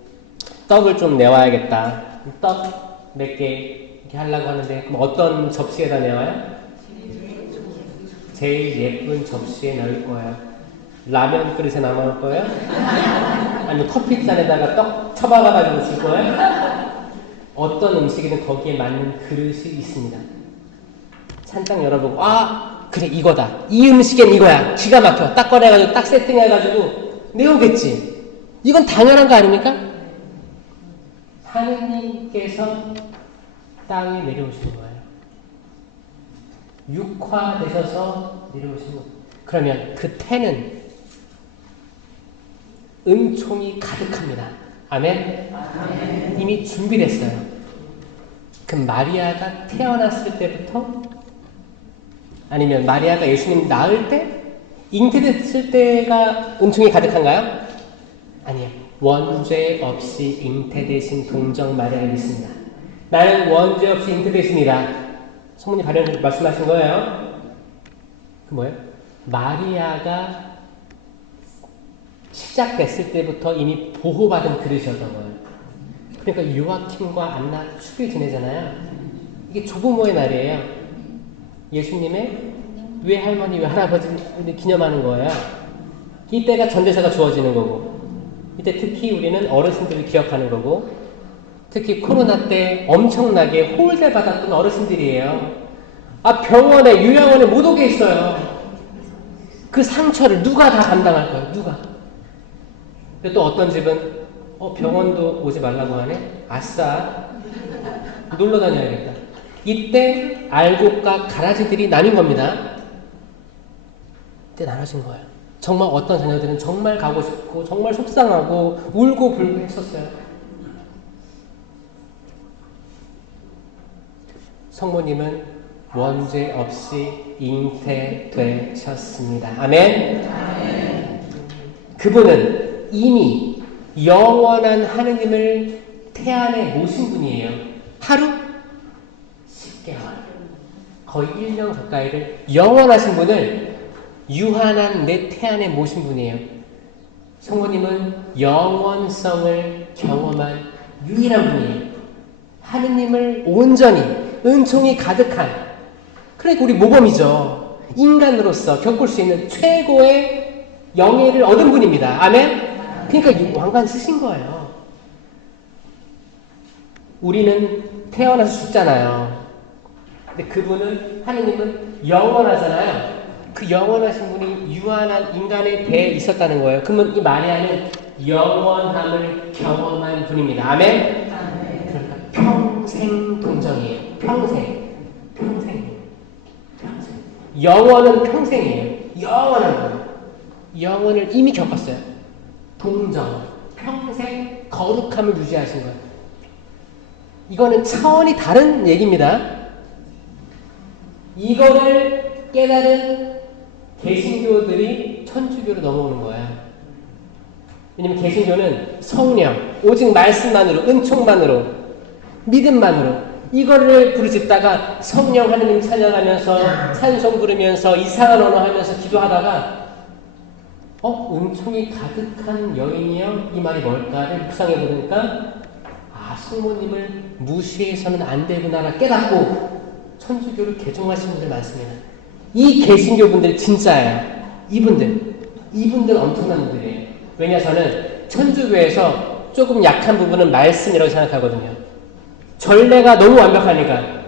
떡을 좀 내와야겠다. 떡 몇 개 이렇게 하려고 하는데 그럼 어떤 접시에다 내와요? 제일 예쁜 접시에 넣을 거예요. 라면 그릇에 남을 거예요? 아니면 커피잔에다가 떡 쳐박아가지고 줄 거예요? 어떤 음식이든 거기에 맞는 그릇이 있습니다. 찬장 열어보고 그래 이거다. 이 음식엔 이거야. 기가 막혀. 딱 꺼내가지고 딱 세팅해가지고 내오겠지. 이건 당연한 거 아닙니까? 하느님께서 땅에 내려오신 거예요. 육화되셔서 내려오신 거예요. 그러면 그 태는 은총이 가득합니다. 아멘? 아멘. 이미 준비됐어요. 그 마리아가 태어났을 때부터 아니면 마리아가 예수님 낳을 때 잉태됐을 때가 은총이 가득한가요? 아니요. 원죄 없이 잉태되신 동정 마리아를 믿습니다. 나는 원죄 없이 잉태되십니다. 성모님 가령 말씀하신 거예요. 그 뭐예요? 마리아가 시작됐을 때부터 이미 보호받은 그릇이었던 거예요. 그러니까 요아킴과 안나 축일 지내잖아요. 이게 조부모의 날이에요. 예수님의 외할머니, 외할아버지를 기념하는 거예요. 이때가 전제사가 주어지는 거고, 이때 특히 우리는 어르신들을 기억하는 거고, 특히 코로나 때 엄청나게 홀대 받았던 어르신들이에요. 병원에, 요양원에 못 오게 있어요. 그 상처를 누가 다 감당할 거예요? 누가? 근데 또 어떤 집은 병원도 오지 말라고 하네? 아싸, 놀러 다녀야겠다. 이때 알곡과 가라지들이 나뉜 겁니다. 이때 나눠진 거예요. 정말 어떤 자녀들은 정말 가고 싶고 정말 속상하고 울고 불고 했었어요. 성모님은 원죄 없이 잉태되셨습니다. 아멘? 아멘. 그분은 이미 영원한 하느님을 태안에 모신 분이에요. 하루 10개월 거의 1년 가까이를 영원하신 분을 유한한 내 태안에 모신 분이에요. 성모님은 영원성을 경험한 유일한 분이에요. 하느님을 온전히 은총이 가득한, 그러니까 우리 모범이죠. 인간으로서 겪을 수 있는 최고의 영예를 얻은 분입니다. 아멘? 그러니까 왕관 쓰신 거예요. 우리는 태어나서 죽잖아요. 근데 그분은, 하느님은 영원하잖아요. 그 영원하신 분이 유한한 인간에 대해 있었다는 거예요. 그러면 이 마리아는 영원함을 경험한 분입니다. 아멘? 그러니까 평생 동정이에요. 평생. 영원은 평생이에요. 영원한 거예요. 영원을 이미 겪었어요. 동정. 평생 거룩함을 유지하신 거예요. 이거는 차원이 다른 얘기입니다. 이거를 깨달은 개신교들이 천주교로 넘어오는 거예요. 왜냐면 개신교는 성령, 오직 말씀만으로, 은총만으로, 믿음만으로 이거를 부르짖다가 성령 하느님 찬양하면서 찬송 부르면서 이상한 언어 하면서 기도하다가 은총이 가득한 여인이여 이 말이 뭘까를 묵상해 보니까 성모님을 무시해서는 안 되구나라 깨닫고 천주교를 개종하신 분들 많습니다. 이 개신교 분들 진짜예요. 이분들 엄청난 분들이에요. 왜냐 저는 천주교에서 조금 약한 부분은 말씀이라고 생각하거든요. 전례가 너무 완벽하니까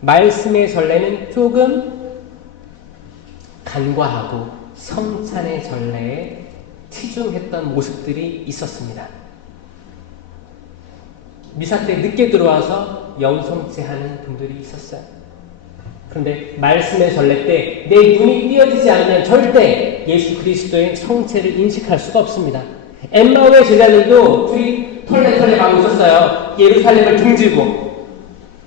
말씀의 전례는 조금 간과하고 성찬의 전례에 치중했던 모습들이 있었습니다. 미사 때 늦게 들어와서 영성체 하는 분들이 있었어요. 그런데 말씀의 전례 때 내 눈이 띄어지지 않으면 절대 예수 그리스도의 성체를 인식할 수가 없습니다. 엠마오의 제자들도 둘이 털레 가고 있었어요. 예루살렘을 등지고.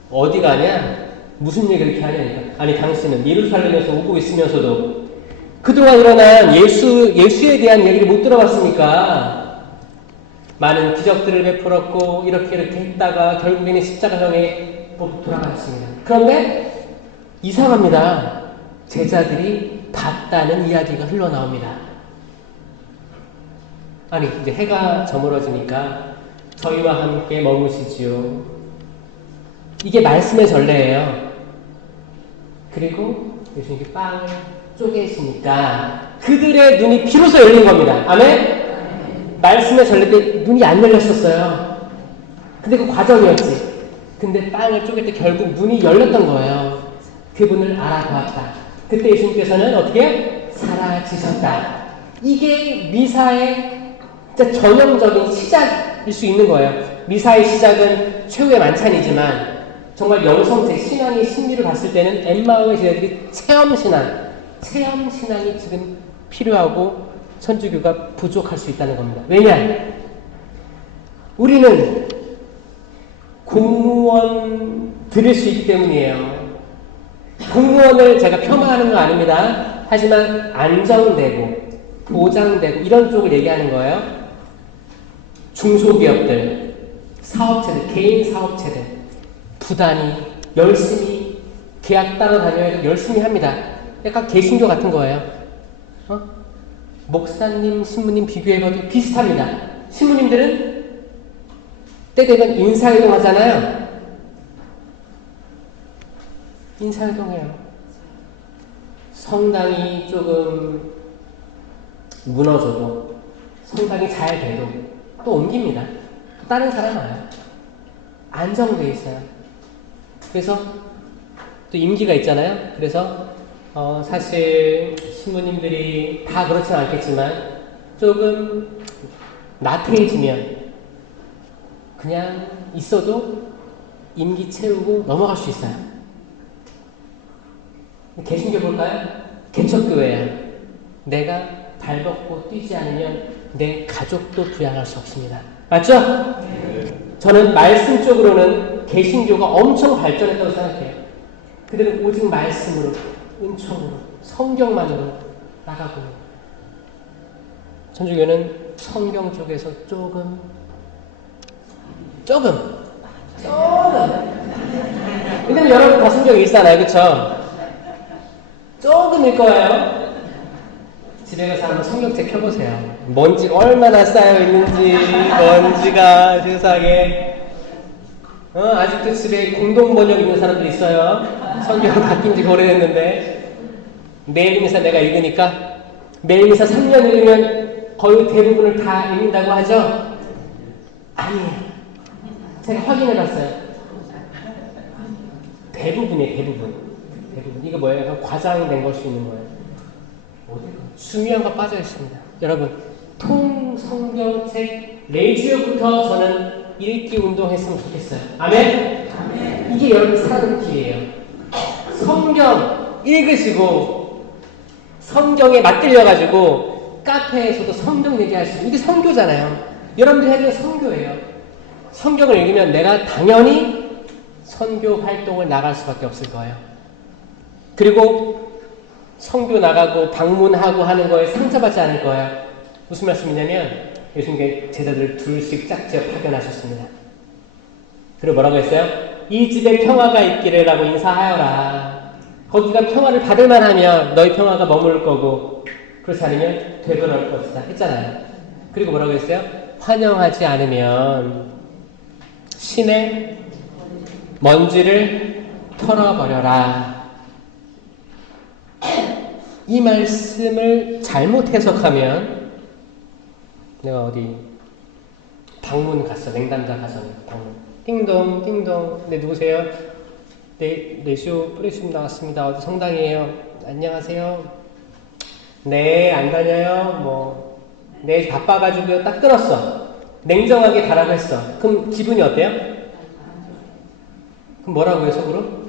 어디 가냐? 무슨 얘기를 이렇게 하냐니까. 아니 당신은 예루살렘에서 오고 있으면서도 그동안 일어난 예수에 대한 얘기를 못 들어봤으니까 많은 기적들을 베풀었고 이렇게 했다가 결국에는 십자가형에 돌아갔습니다. 그런데 이상합니다. 제자들이 봤다는 이야기가 흘러나옵니다. 아니 이제 해가 저물어지니까 저희와 함께 머무시지요. 이게 말씀의 전례예요. 그리고 예수님이 빵을 쪼개시니까 그들의 눈이 비로소 열린 겁니다. 아멘? 말씀의 전례 때 눈이 안 열렸었어요. 근데 그 과정이었지. 근데 빵을 쪼갤 때 결국 눈이 열렸던 거예요. 그분을 알아보았다. 그때 예수님께서는 어떻게? 사라지셨다. 이게 미사의 진짜 전형적인 시작일 수 있는 거예요. 미사의 시작은 최후의 만찬이지만 정말 영성체 신앙의 신비를 봤을 때는 엠마오의 제자들이 체험신앙이 지금 필요하고 천주교가 부족할 수 있다는 겁니다. 왜냐? 우리는 공무원 들을 수 있기 때문이에요. 공무원을 제가 폄하하는 건 아닙니다. 하지만 안정되고 보장되고 이런 쪽을 얘기하는 거예요. 중소기업들, 사업체들, 개인 사업체들 부단히 열심히 계약 따라다녀야 열심히 합니다. 약간 개신교 같은 거예요. 목사님, 신부님 비교해봐도 비슷합니다. 신부님들은 때 되면 인사이동 하잖아요. 인사이동해요. 성당이 조금 무너져도 성당이 잘 돼도 또 옮깁니다. 또 다른 사람 와요. 안정돼 있어요. 그래서 또 임기가 있잖아요. 그래서 사실 신부님들이 다 그렇지는 않겠지만 조금 나태해지면 그냥 있어도 임기 채우고 넘어갈 수 있어요. 개신교 볼까요? 개척교회예요. 내가 발벗고 뛰지 않으면 내 가족도 부양할 수 없습니다. 맞죠? 네. 저는 말씀 쪽으로는 개신교가 엄청 발전했다고 생각해요. 그들은 오직 말씀으로, 은총으로, 성경만으로 나가고 천주교는 성경 쪽에서 조금 왜냐면 여러분 다 성경 읽잖아요. 그쵸? 조금일 거예요. 집에 가서 한번 성경책 펴보세요. 먼지가 얼마나 쌓여있는지, 먼지가 세상에. 아직도 집에 공동번역 있는 사람들 있어요. 성경 바뀐 지 오래됐는데. 매일 미사 내가 읽으니까 매일 미사 3년 읽으면 거의 대부분을 다 읽는다고 하죠? 아니에요. 제가 확인해봤어요. 대부분이에요, 대부분. 대부분. 이거 뭐예요? 약간 과장된 걸 수 있는 거예요. 어디가? 중요한 거 빠져 있습니다. 여러분, 통성경책 레이지오부터 저는 읽기 운동했으면 좋겠어요. 아멘? 아멘. 이게 여러분 살아가는 길이에요. 성경 읽으시고 성경에 맞들려가지고 카페에서도 성경 얘기하시고 이게 선교잖아요. 여러분들이 해주는 선교예요. 성경을 읽으면 내가 당연히 선교 활동을 나갈 수밖에 없을 거예요. 그리고 선교 나가고 방문하고 하는 거에 상처받지 않을 거예요. 무슨 말씀이냐면 예수님께 제자들 둘씩 짝지어 파견하셨습니다. 그리고 뭐라고 했어요? 이 집에 평화가 있기를 라고 인사하여라. 거기가 평화를 받을만 하면 너희 평화가 머물 거고 그렇지 않으면 되돌아올 것이다 했잖아요. 그리고 뭐라고 했어요? 환영하지 않으면 신의 먼지를 털어버려라. 이 말씀을 잘못 해석하면 내가 어디 방문 갔어. 냉담자 가서는 방문. 띵동 띵동. 네 누구세요? 네 레시오 프레시움 나왔습니다. 어디 성당이에요? 안녕하세요. 네 안 다녀요. 네 바빠가지고 딱 끊었어. 냉정하게 가라고 했어. 그럼 기분이 어때요? 그럼 뭐라고 해요 속으로?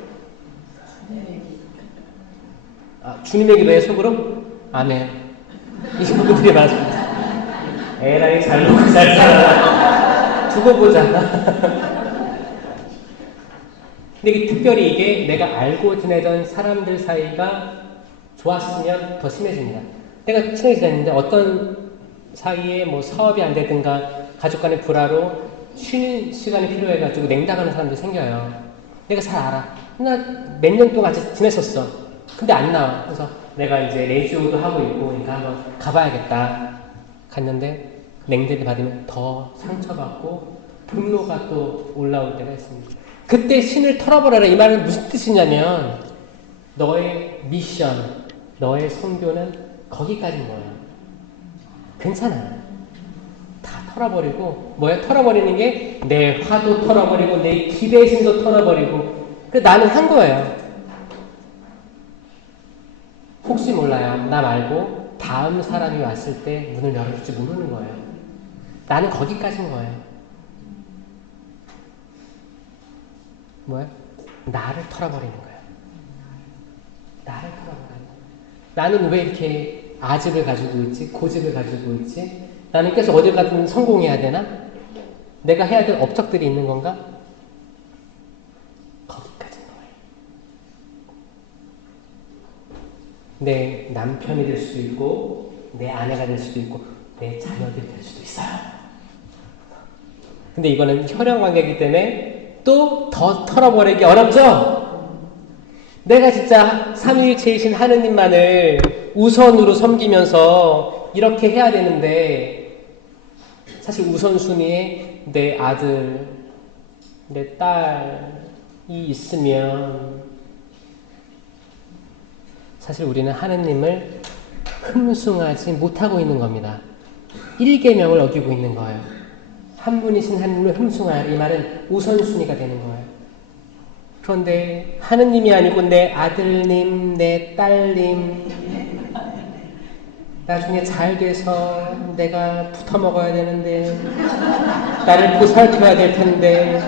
주님의 기도에 속으로? 아멘. 이 부분들이 많습니다. 에라이 잘 먹고 잘 살아. 두고 보자. 근데 특별히 이게 내가 알고 지내던 사람들 사이가 좋았으면 더 심해집니다. 내가 친하게 지냈는데 어떤 사이에 뭐 사업이 안 되든가 가족 간의 불화로 쉬는 시간이 필요해가지고 냉담하는 사람들이 생겨요. 내가 잘 알아. 나 몇 년 동안 같이 지냈었어. 근데 안 나와. 그래서 내가 이제 레이지오도 하고 있고 그러니까 한번 가봐야겠다. 갔는데 냉대를 받으면 더 상처받고 분노가 또 올라올 때가 있습니다. 그때 신을 털어버려라 이 말은 무슨 뜻이냐면 너의 미션, 너의 선교는 거기까지인 거야. 괜찮아. 다 털어버리고 뭐야? 털어버리는 게 내 화도 털어버리고 내 기대심도 털어버리고 나는 한 거예요. 혹시 몰라요. 나 말고 다음 사람이 왔을 때 문을 열어줄지 모르는 거예요. 나는 거기까지인 거예요. 뭐야? 나를 털어버리는 거예요. 나를 털어버리는 거예요. 나는 왜 이렇게 아집을 가지고 있지? 고집을 가지고 있지? 나는 계속 어딜 가든 성공해야 되나? 내가 해야 될 업적들이 있는 건가? 거기까지인 거예요. 내 남편이 될 수도 있고 내 아내가 될 수도 있고 내 자녀들이 될 수도 있어요. 근데 이거는 혈연 관계이기 때문에 또 더 털어버리기 어렵죠? 내가 진짜 삼위일체이신 하느님만을 우선으로 섬기면서 이렇게 해야 되는데 사실 우선순위에 내 아들, 내 딸이 있으면 사실 우리는 하느님을 흠숭하지 못하고 있는 겁니다. 1계명을 어기고 있는 거예요. 한 분이신 하느님을 흠숭하라. 이 말은 우선순위가 되는 거예요. 그런데 하느님이 아니고 내 아들님, 내 딸님 나중에 잘 돼서 내가 붙어 먹어야 되는데 나를 보살펴야 될 텐데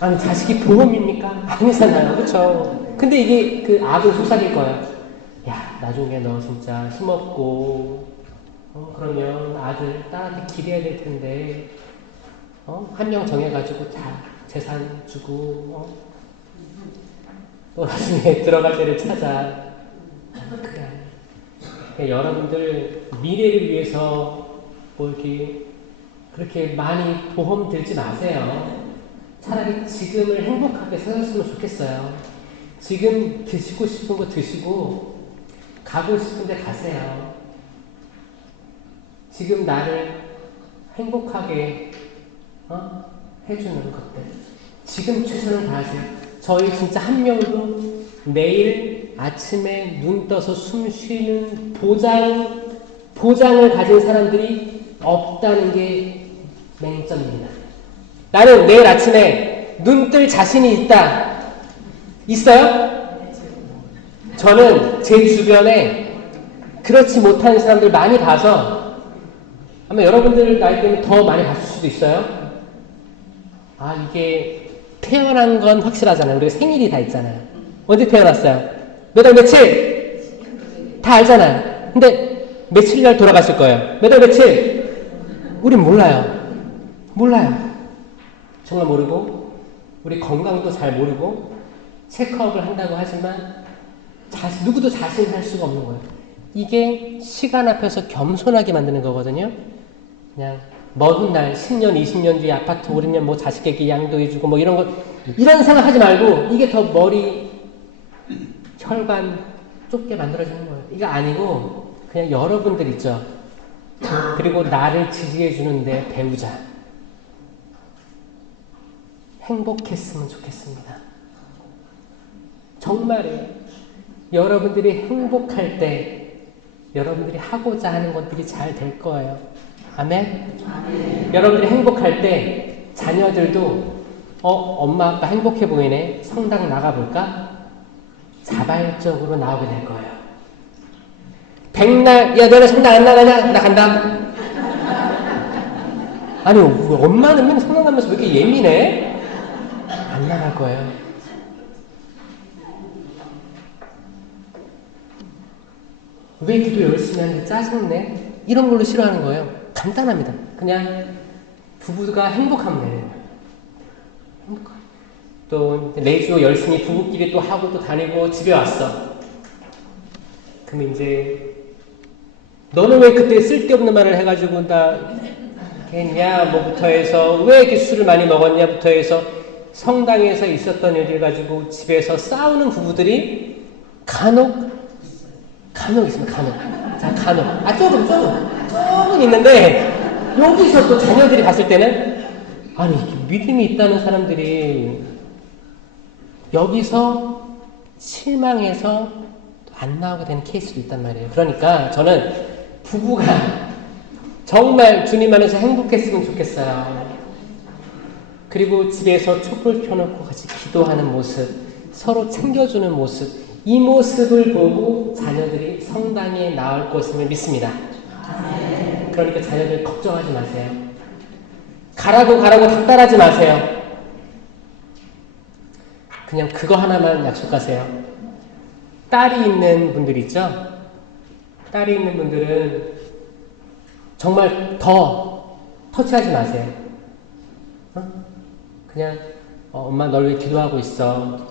아니 자식이 보험입니까? 아니잖아요. 그렇죠? 근데 이게 그 악을 속삭일 거예요. 야 나중에 너 진짜 힘없고 그러면 아들 딸한테 기대야 될 텐데 한 명 정해가지고 다 재산 주고 또 나중에 들어갈 때를 찾아. 그러니까 여러분들 미래를 위해서 뭐 이렇게 그렇게 많이 보험 들지 마세요. 차라리 지금을 행복하게 사셨으면 좋겠어요. 지금 드시고 싶은 거 드시고 가고 싶은 데 가세요. 지금 나를 행복하게 해주는 것들 지금 최선을 다하세요. 저희 진짜 한 명도 내일 아침에 눈 떠서 숨 쉬는 보장을 가진 사람들이 없다는 게 맹점입니다. 나는 내일 아침에 눈 뜰 자신이 있다. 있어요? 저는 제 주변에 그렇지 못한 사람들 많이 봐서 아마 여러분들 나이 때문에 더 많이 봤을 수도 있어요. 아, 이게 태어난 건 확실하잖아요. 우리가 생일이 다 있잖아요. 언제 태어났어요? 몇 월 며칠? 다 알잖아요. 근데 며칠 날 돌아가실 거예요. 몇 월 며칠? 우린 몰라요. 몰라요. 정말 모르고 우리 건강도 잘 모르고 체크업을 한다고 하지만 누구도 자신할 수가 없는 거예요. 이게 시간 앞에서 겸손하게 만드는 거거든요. 그냥 먼 훗날 10년, 20년 뒤에 아파트 오르면 뭐 자식에게 양도해주고 뭐 이런 거 이런 생각 하지 말고 이게 더 머리 혈관 좁게 만들어지는 거예요. 이거 아니고 그냥 여러분들 있죠. 그리고 나를 지지해 주는데 배우자. 행복했으면 좋겠습니다. 정말이에요. 여러분들이 행복할 때 여러분들이 하고자 하는 것들이 잘 될 거예요. 아멘? 아멘. 여러분들이 행복할 때 자녀들도 엄마 아빠 행복해 보이네. 성당 나가볼까? 자발적으로 나오게 될 거예요. 백날 야 너네 성당 안 나가냐? 나 간다. 아니 엄마는 맨날 성당 가면서 왜 이렇게 예민해? 안 나갈 거예요. 왜 기도 열심히 하는데 짜증내? 이런 걸로 싫어하는 거예요. 간단합니다. 그냥 부부가 행복하면 되는 거예요. 행복하면. 또 매주 열심히 부부끼리 또 하고 또 다니고 집에 왔어. 그럼 이제 너는 왜 그때 쓸데없는 말을 해가지고 나 했냐 뭐부터 해서 왜 이렇게 술을 많이 먹었냐부터 해서 성당에서 있었던 일을 가지고 집에서 싸우는 부부들이 간혹 있습니다. 간혹. 조금 있는데 여기서 또 자녀들이 봤을 때는 아니 믿음이 있다는 사람들이 여기서 실망해서 안 나오게 되는 케이스도 있단 말이에요. 그러니까 저는 부부가 정말 주님 안에서 행복했으면 좋겠어요. 그리고 집에서 촛불 켜놓고 같이 기도하는 모습, 서로 챙겨주는 모습, 이 모습을 보고 자녀들이 성당에 나올 것임을 믿습니다. 그러니까 자녀들 걱정하지 마세요. 가라고 닥달하지 마세요. 그냥 그거 하나만 약속하세요. 딸이 있는 분들 있죠? 딸이 있는 분들은 정말 더 터치하지 마세요. 그냥 엄마 널 왜 기도하고 있어.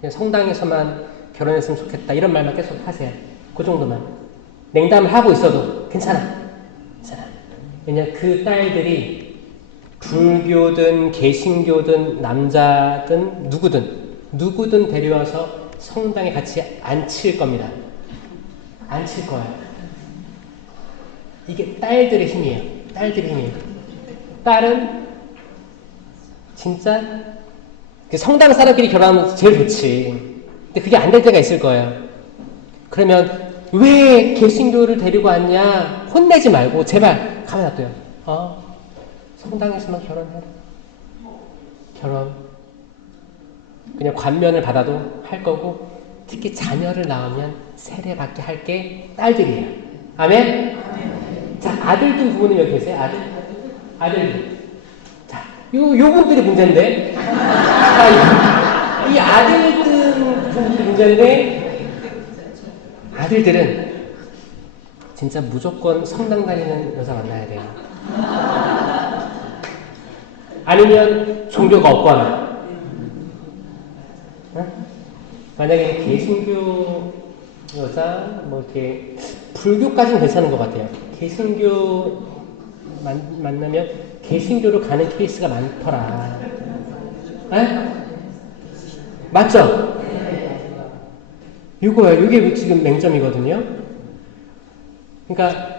그냥 성당에서만 결혼했으면 좋겠다. 이런 말만 계속 하세요. 그 정도만. 냉담을 하고 있어도 괜찮아. 왜냐면 그 딸들이 불교든 개신교든 남자든 누구든 데려와서 성당에 같이 앉힐 겁니다. 앉힐 거예요. 이게 딸들의 힘이에요. 딸은 진짜 성당 사람끼리 결혼하면 제일 좋지. 근데 그게 안 될 때가 있을 거예요. 그러면 왜 개신교를 데리고 왔냐? 혼내지 말고 제발 가만 놔둬요. 성당에서만 결혼해라. 결혼. 그냥 관면을 받아도 할 거고 특히 자녀를 낳으면 세례받게 할 게 딸들이에요. 아멘? 자, 아들들 부모님 여기 계세요? 아들들. 자, 요분들이 문제인데. 이 아들들 분들이 문제인데, 아들들은 진짜 무조건 성당 다니는 여자 만나야 돼요. 아니면 종교가 없거나. 만약에 개신교 여자, 뭐 이렇게, 불교까지는 괜찮은 것 같아요. 개신교 만나면 개신교로 가는 케이스가 많더라. 맞죠? 이게 지금 맹점이거든요. 그러니까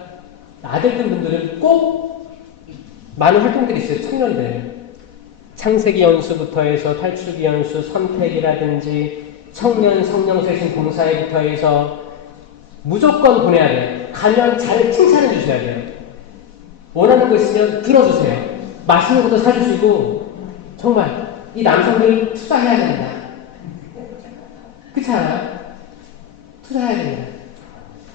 아들들 분들은 꼭 많은 활동들이 있어요. 청년들. 창세기 연수부터 해서 탈출기 연수, 선택이라든지 청년 성령세신 봉사회부터 해서 무조건 보내야 돼요. 가면 잘 칭찬해 주셔야 돼요. 원하는 거 있으면 들어주세요. 맛있는 것도 사주시고 정말 이 남성들 투자해야 됩니다. 그렇지 않아요? 투자해야 됩니다.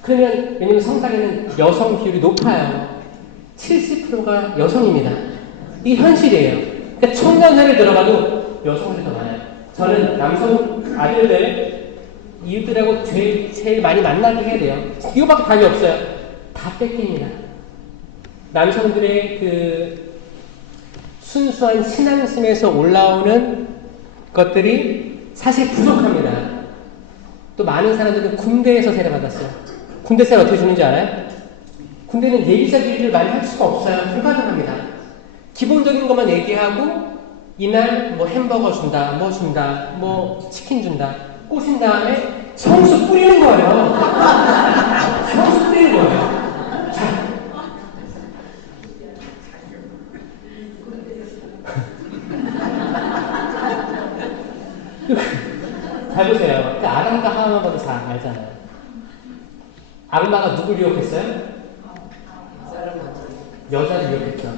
그러면 왜냐면 성당에는 여성 비율이 높아요. 70%가 여성입니다. 이게 현실이에요. 그러니까 청년회를 들어가도 여성들이 더 많아요. 저는 남성 아들들 이웃들하고 제일 많이 만나게 해야 돼요. 이거밖에 답이 없어요. 다 뺏깁니다. 남성들의 그 순수한 신앙심에서 올라오는 것들이 사실 부족합니다. 또 많은 사람들은 군대에서 세례받았어요. 군대 세례 어떻게 주는지 알아요? 군대는 예의자들을 많이 할 수가 없어요. 불가능합니다. 기본적인 것만 얘기하고 이날 뭐 햄버거 준다, 뭐 준다, 뭐 치킨 준다 꼬신 다음에 성수 뿌리는 거예요. 성수 뿌리는 거예요. 자. 잘 보세요. 그 아담과 하와만 봐도 잘 알잖아요. 악마가 누굴 유혹했어요? 여자를 유혹했죠.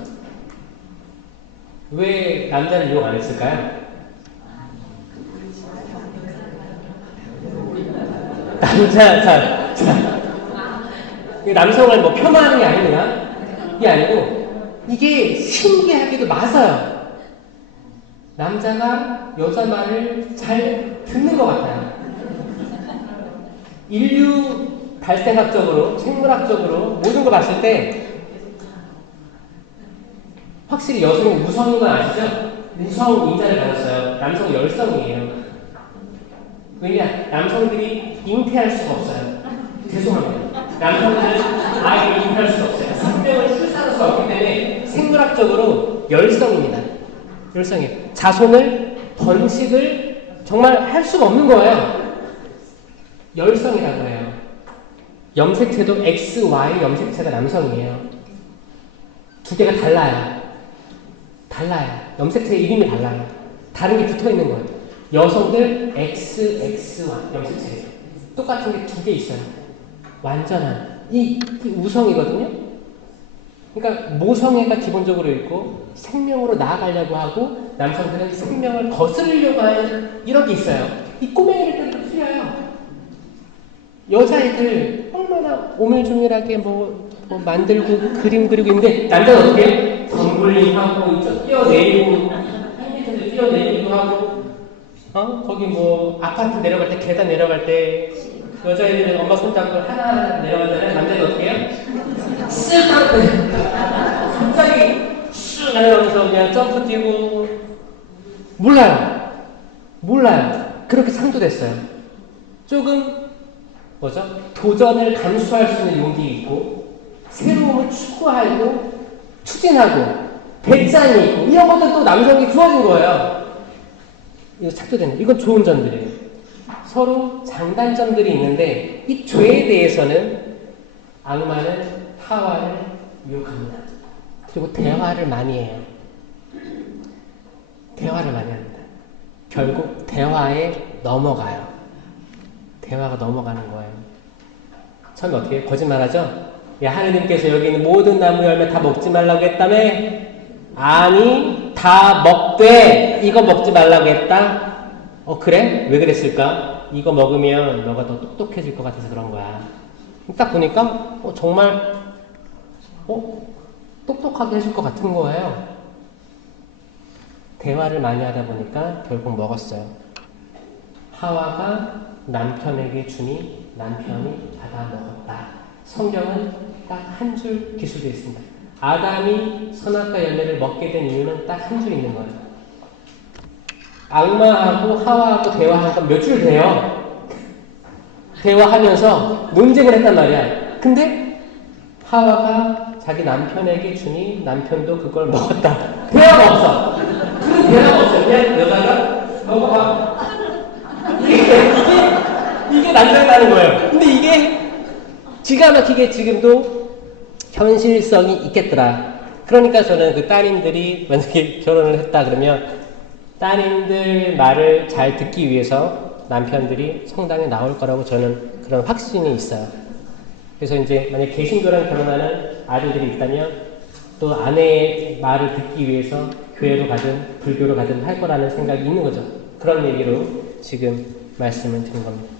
왜 남자를 유혹 안 했을까요? 남성을 뭐 폄하하는 게 아닙니다. 이게 아니고 이게 신기하게도 맞아요. 남자가 여자 말을 잘 듣는 것 같아요. 인류 발생학적으로, 생물학적으로 모든 걸 봤을 때 확실히 여성이 우성인 건 아시죠? 우성 인자를 가졌어요. 남성은 열성이에요. 왜냐? 남성들이 잉태할 수가 없어요. 죄송합니다. 남성들은 아이를 잉태할 수가 없어요. 생명을 출산할 수가 없기 때문에 생물학적으로 열성입니다. 열성이에요. 자손을, 번식을 정말 할 수가 없는 거예요. 열성이라고 해요. 염색체도 X, Y 염색체가 남성이에요. 두 개가 달라요. 염색체 이름이 달라요. 다른 게 붙어 있는 거예요. 여성들 X, X, Y 염색체예요. 똑같은 게 두 개 있어요. 완전한. 이 우성이거든요. 그러니까 모성애가 기본적으로 있고 생명으로 나아가려고 하고 남성들은 생명을 거스르려고 하는 이런 게 있어요. 이 꼬맹이들 때도 틀려요. 여자애들 얼마나 오밀조밀하게 뭐 만들고 그림 그리고 있는데 남자는 어떻게 덤블링하고 뛰어내리고 헬멧에서 뛰어내리기도 하고 거기 뭐 아파트 내려갈 때 계단 내려갈 때 여자애들은 엄마 손잡고 하나하나 내려가잖아요. 남자는 어떻게 해요? 쓱 하고 갑자기 슉 내려가면서 그냥 점프 뛰고 몰라요. 그렇게 상도됐어요. 조금 도전을 감수할 수 있는 용기 있고 새로움을 추구하고 추진하고 배짱이 있고 이런 것들도 남성이 주어진 거예요. 이거 착도되는 이건 좋은 점들이에요. 서로 장단점들이 있는데 이 죄에 대해서는 악마는 하와를 유혹합니다. 그리고 대화를 많이 해요. 대화를 많이 합니다. 결국 대화에 넘어가요. 대화가 넘어가는 거예요. 처음에 어떻게 해요? 거짓말하죠? 야, 하느님께서 여기 있는 모든 나무 열매 다 먹지 말라고 했다며? 아니, 다 먹되 이거 먹지 말라고 했다? 그래? 왜 그랬을까? 이거 먹으면 너가 더 똑똑해질 것 같아서 그런 거야. 딱 보니까 정말 똑똑하게 해줄 것 같은 거예요. 대화를 많이 하다 보니까 결국 먹었어요. 하와가 남편에게 주니 남편이 받아 먹었다. 성경은 딱 한 줄 기술되어 있습니다. 아담이 선악과 열매를 먹게 된 이유는 딱 한 줄 있는 거예요. 악마하고 하와하고 대화한 건 몇 줄 돼요. 대화하면서 논쟁을 했단 말이야. 근데 하와가 자기 남편에게 주니 남편도 그걸 먹었다. 대화가 없어. 그런 대화가 없어. 그냥 여자가 먹어봐. 이게 남자라는 거예요. 근데 이게 기가 막히게 지금도 현실성이 있겠더라. 그러니까 저는 그 따님들이 만약에 결혼을 했다 그러면 따님들 말을 잘 듣기 위해서 남편들이 성당에 나올 거라고 저는 그런 확신이 있어요. 그래서 이제 만약 개신교랑 결혼하는 아들들이 있다면 또 아내의 말을 듣기 위해서 교회로 가든 불교로 가든 할 거라는 생각이 있는 거죠. 그런 얘기로 지금 말씀을 드린 겁니다.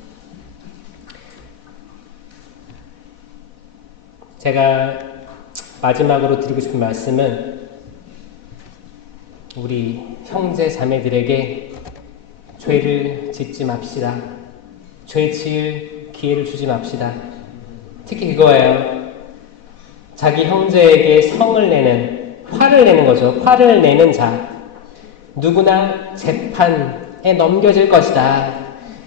제가 마지막으로 드리고 싶은 말씀은 우리 형제 자매들에게 죄를 짓지 맙시다. 죄 지을 기회를 주지 맙시다. 특히 그거예요. 자기 형제에게 성을 내는, 화를 내는 거죠. 화를 내는 자. 누구나 재판에 넘겨질 것이다.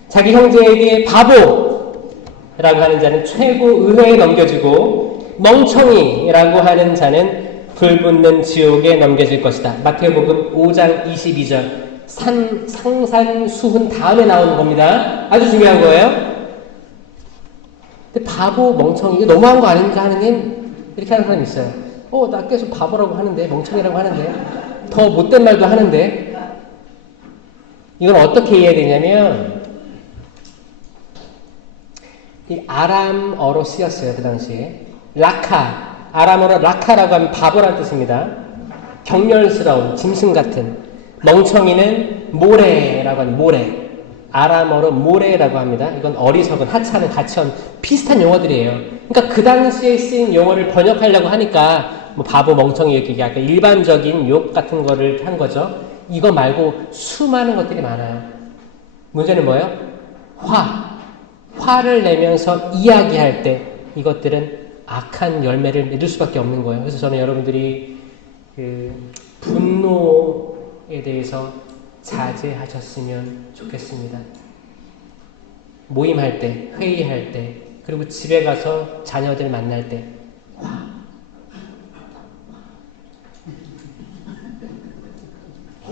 자기 형제에게 바보라고 하는 자는 최고 의회에 넘겨지고 멍청이라고 하는 자는 불붙는 지옥에 넘겨질 것이다. 마태복음 5장 22절. 상산수훈 다음에 나오는 겁니다. 아주 중요한 거예요. 근데 바보, 멍청이, 이게 너무한 거 아닌가 하는 이렇게 하는 사람이 있어요. 나 계속 바보라고 하는데, 멍청이라고 하는데, 더 못된 말도 하는데, 이건 어떻게 이해해야 되냐면, 이 아람어로 쓰였어요, 그 당시에. 라카, 아람어로 라카라고 하면 바보라는 뜻입니다. 경멸스러운, 짐승 같은. 멍청이는 모래라고 하는 모래. 아람어로 모래라고 합니다. 이건 어리석은, 하찮은, 가천 비슷한 용어들이에요. 그러니까 그 당시에 쓰인 용어를 번역하려고 하니까 뭐 바보, 멍청이 이렇게 약간 일반적인 욕 같은 거를 한 거죠. 이거 말고 수많은 것들이 많아요. 문제는 뭐예요? 화를 내면서 이야기할 때 이것들은 악한 열매를 맺을 수밖에 없는 거예요. 그래서 저는 여러분들이 분노에 대해서 자제하셨으면 좋겠습니다. 모임할 때, 회의할 때, 그리고 집에 가서 자녀들 만날 때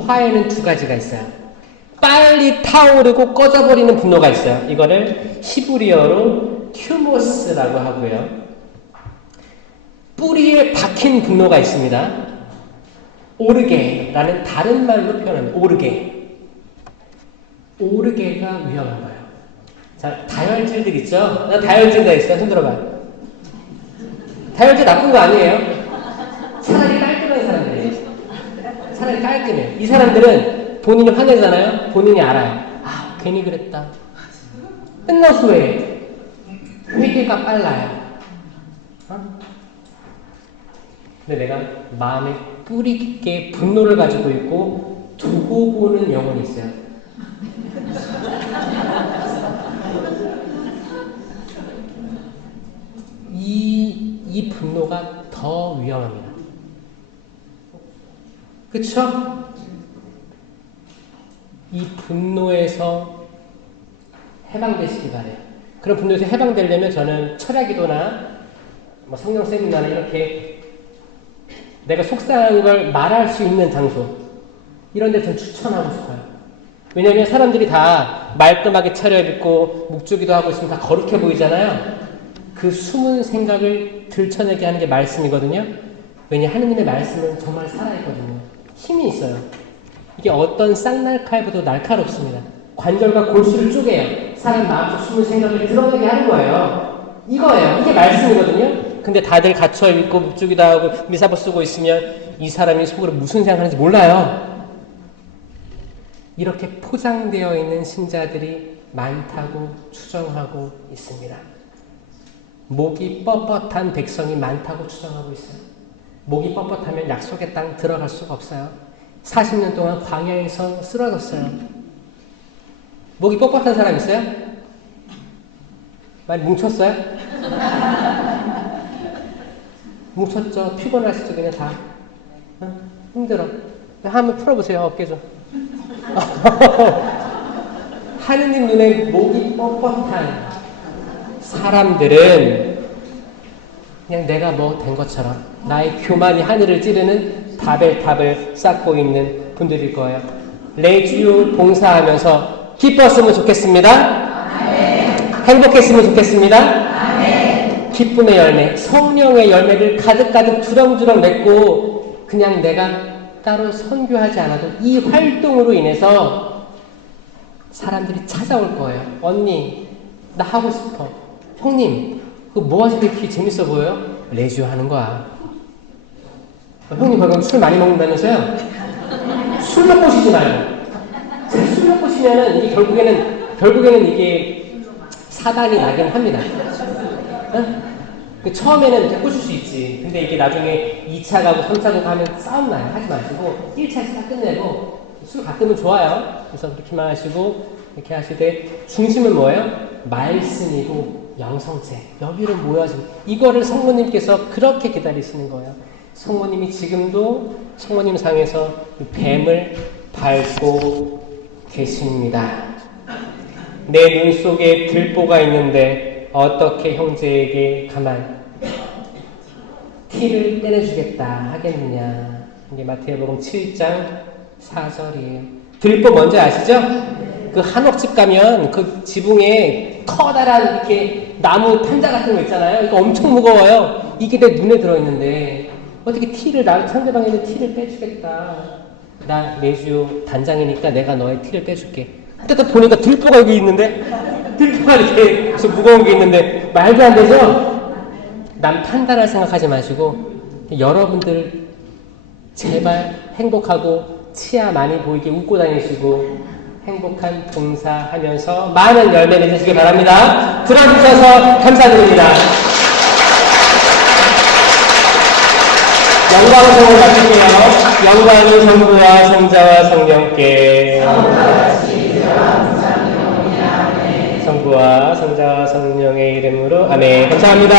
화에는 두 가지가 있어요. 빨리 타오르고 꺼져버리는 분노가 있어요. 이거를 히브리어로 튜모스라고 하고요. 뿌리에 박힌 분노가 있습니다. 오르게라는 다른 말로 표현합니다. 오르게가 위험한 거예요. 자, 다혈질들 있죠? 다혈질 다 있어요. 손 들어봐요. 다혈질 나쁜 거 아니에요. 차라리 깔끔한 사람들이에요. 차라리 깔끔해. 이 사람들은 본인이 화내잖아요. 본인이 알아요. 괜히 그랬다. 끝났어 왜? 회개가 빨라요. 근데 내가 마음에 뿌리 깊게 분노를 가지고 있고 두고 보는 영혼이 있어요. 이 분노가 더 위험합니다. 그쵸? 이 분노에서 해방되시기 바래요. 그런 분노에서 해방되려면 저는 철야기도나 성령 세미나나 이렇게 내가 속상한 걸 말할 수 있는 장소 이런 데를 전 추천하고 싶어요. 왜냐하면 사람들이 다 말끔하게 차려입고 묵주기도 하고 있으면 다 거룩해 보이잖아요. 그 숨은 생각을 들춰내게 하는 게 말씀이거든요. 왜냐 하느님의 말씀은 정말 살아있거든요. 힘이 있어요. 이게 어떤 쌍날칼보다 날카롭습니다. 관절과 골수를 쪼개요. 사람 마음속 숨은 생각을 드러내게 하는 거예요. 이거예요. 이게 말씀이거든요. 근데 다들 갇혀 있고 묵주기도 하고 미사보 쓰고 있으면 이 사람이 속으로 무슨 생각하는지 몰라요. 이렇게 포장되어 있는 신자들이 많다고 추정하고 있습니다. 목이 뻣뻣한 백성이 많다고 추정하고 있어요. 목이 뻣뻣하면 약속의 땅 들어갈 수가 없어요. 40년 동안 광야에서 쓰러졌어요. 목이 뻣뻣한 사람 있어요? 많이 뭉쳤어요? 뭉쳤죠. 피곤하시죠. 그냥 다. 힘들어. 한번 풀어보세요. 어깨 좀. 하느님 눈에 목이 뻣뻣한 사람들은 그냥 내가 뭐 된 것처럼 나의 교만이 하늘을 찌르는 바벨탑을 쌓고 있는 분들일 거예요. 레지오 봉사하면서 기뻤으면 좋겠습니다. 아멘. 행복했으면 좋겠습니다. 아멘. 기쁨의 열매, 성령의 열매를 가득가득 주렁주렁 맺고 그냥 내가 따로 선교하지 않아도 이 활동으로 인해서 사람들이 찾아올 거예요. 언니, 나 하고 싶어. 형님, 그거 뭐 하시는데 그렇게 재밌어 보여요? 레지오 하는 거야. 형님, 그럼 술 많이 먹는다면서요? 술 먹고 쉬지 말고. 술 먹고 쉬면은 이게 결국에는 결국에는 이게 사단이 나긴 합니다. 그 처음에는 이렇게 꽂을 수 있지. 근데 이게 나중에 2차 가고 3차 가고 하면 싸움 나요. 하지 마시고 1차에서 딱 끝내고 술 가끔은 좋아요. 그래서 그렇게만 하시고 이렇게 하시되 중심은 뭐예요? 말씀이고 영성체. 여기를 모여서 이거를 성모님께서 그렇게 기다리시는 거예요. 성모님이 지금도 성모님 상에서 뱀을 밟고 계십니다. 내 눈 속에 들보가 있는데 어떻게 형제에게 가만 티를 떼내주겠다 하겠느냐. 이게 마태복음 7장 4절이에요. 들보 뭔지 아시죠? 그 한옥집 가면 그 지붕에 커다란 이렇게 나무 판자 같은 거 있잖아요. 이거 엄청 무거워요. 이게 내 눈에 들어있는데 어떻게 상대방에게 티를 빼주겠다. 나 매주 단장이니까 내가 너의 티를 빼줄게. 근데 또 보니까 들보가 여기 있는데 들보가 이렇게 무거운 게 있는데 말도 안 되죠? 남 판단할 생각하지 마시고 여러분들 제발 행복하고 치아 많이 보이게 웃고 다니시고 행복한 봉사하면서 많은 열매 맺으시기 바랍니다. 들어주셔서 감사드립니다. 영광송을 마칠게요. 영광은 성부와 성자와 성령께 성부와 성자와 성령의 이름으로 아멘. 감사합니다.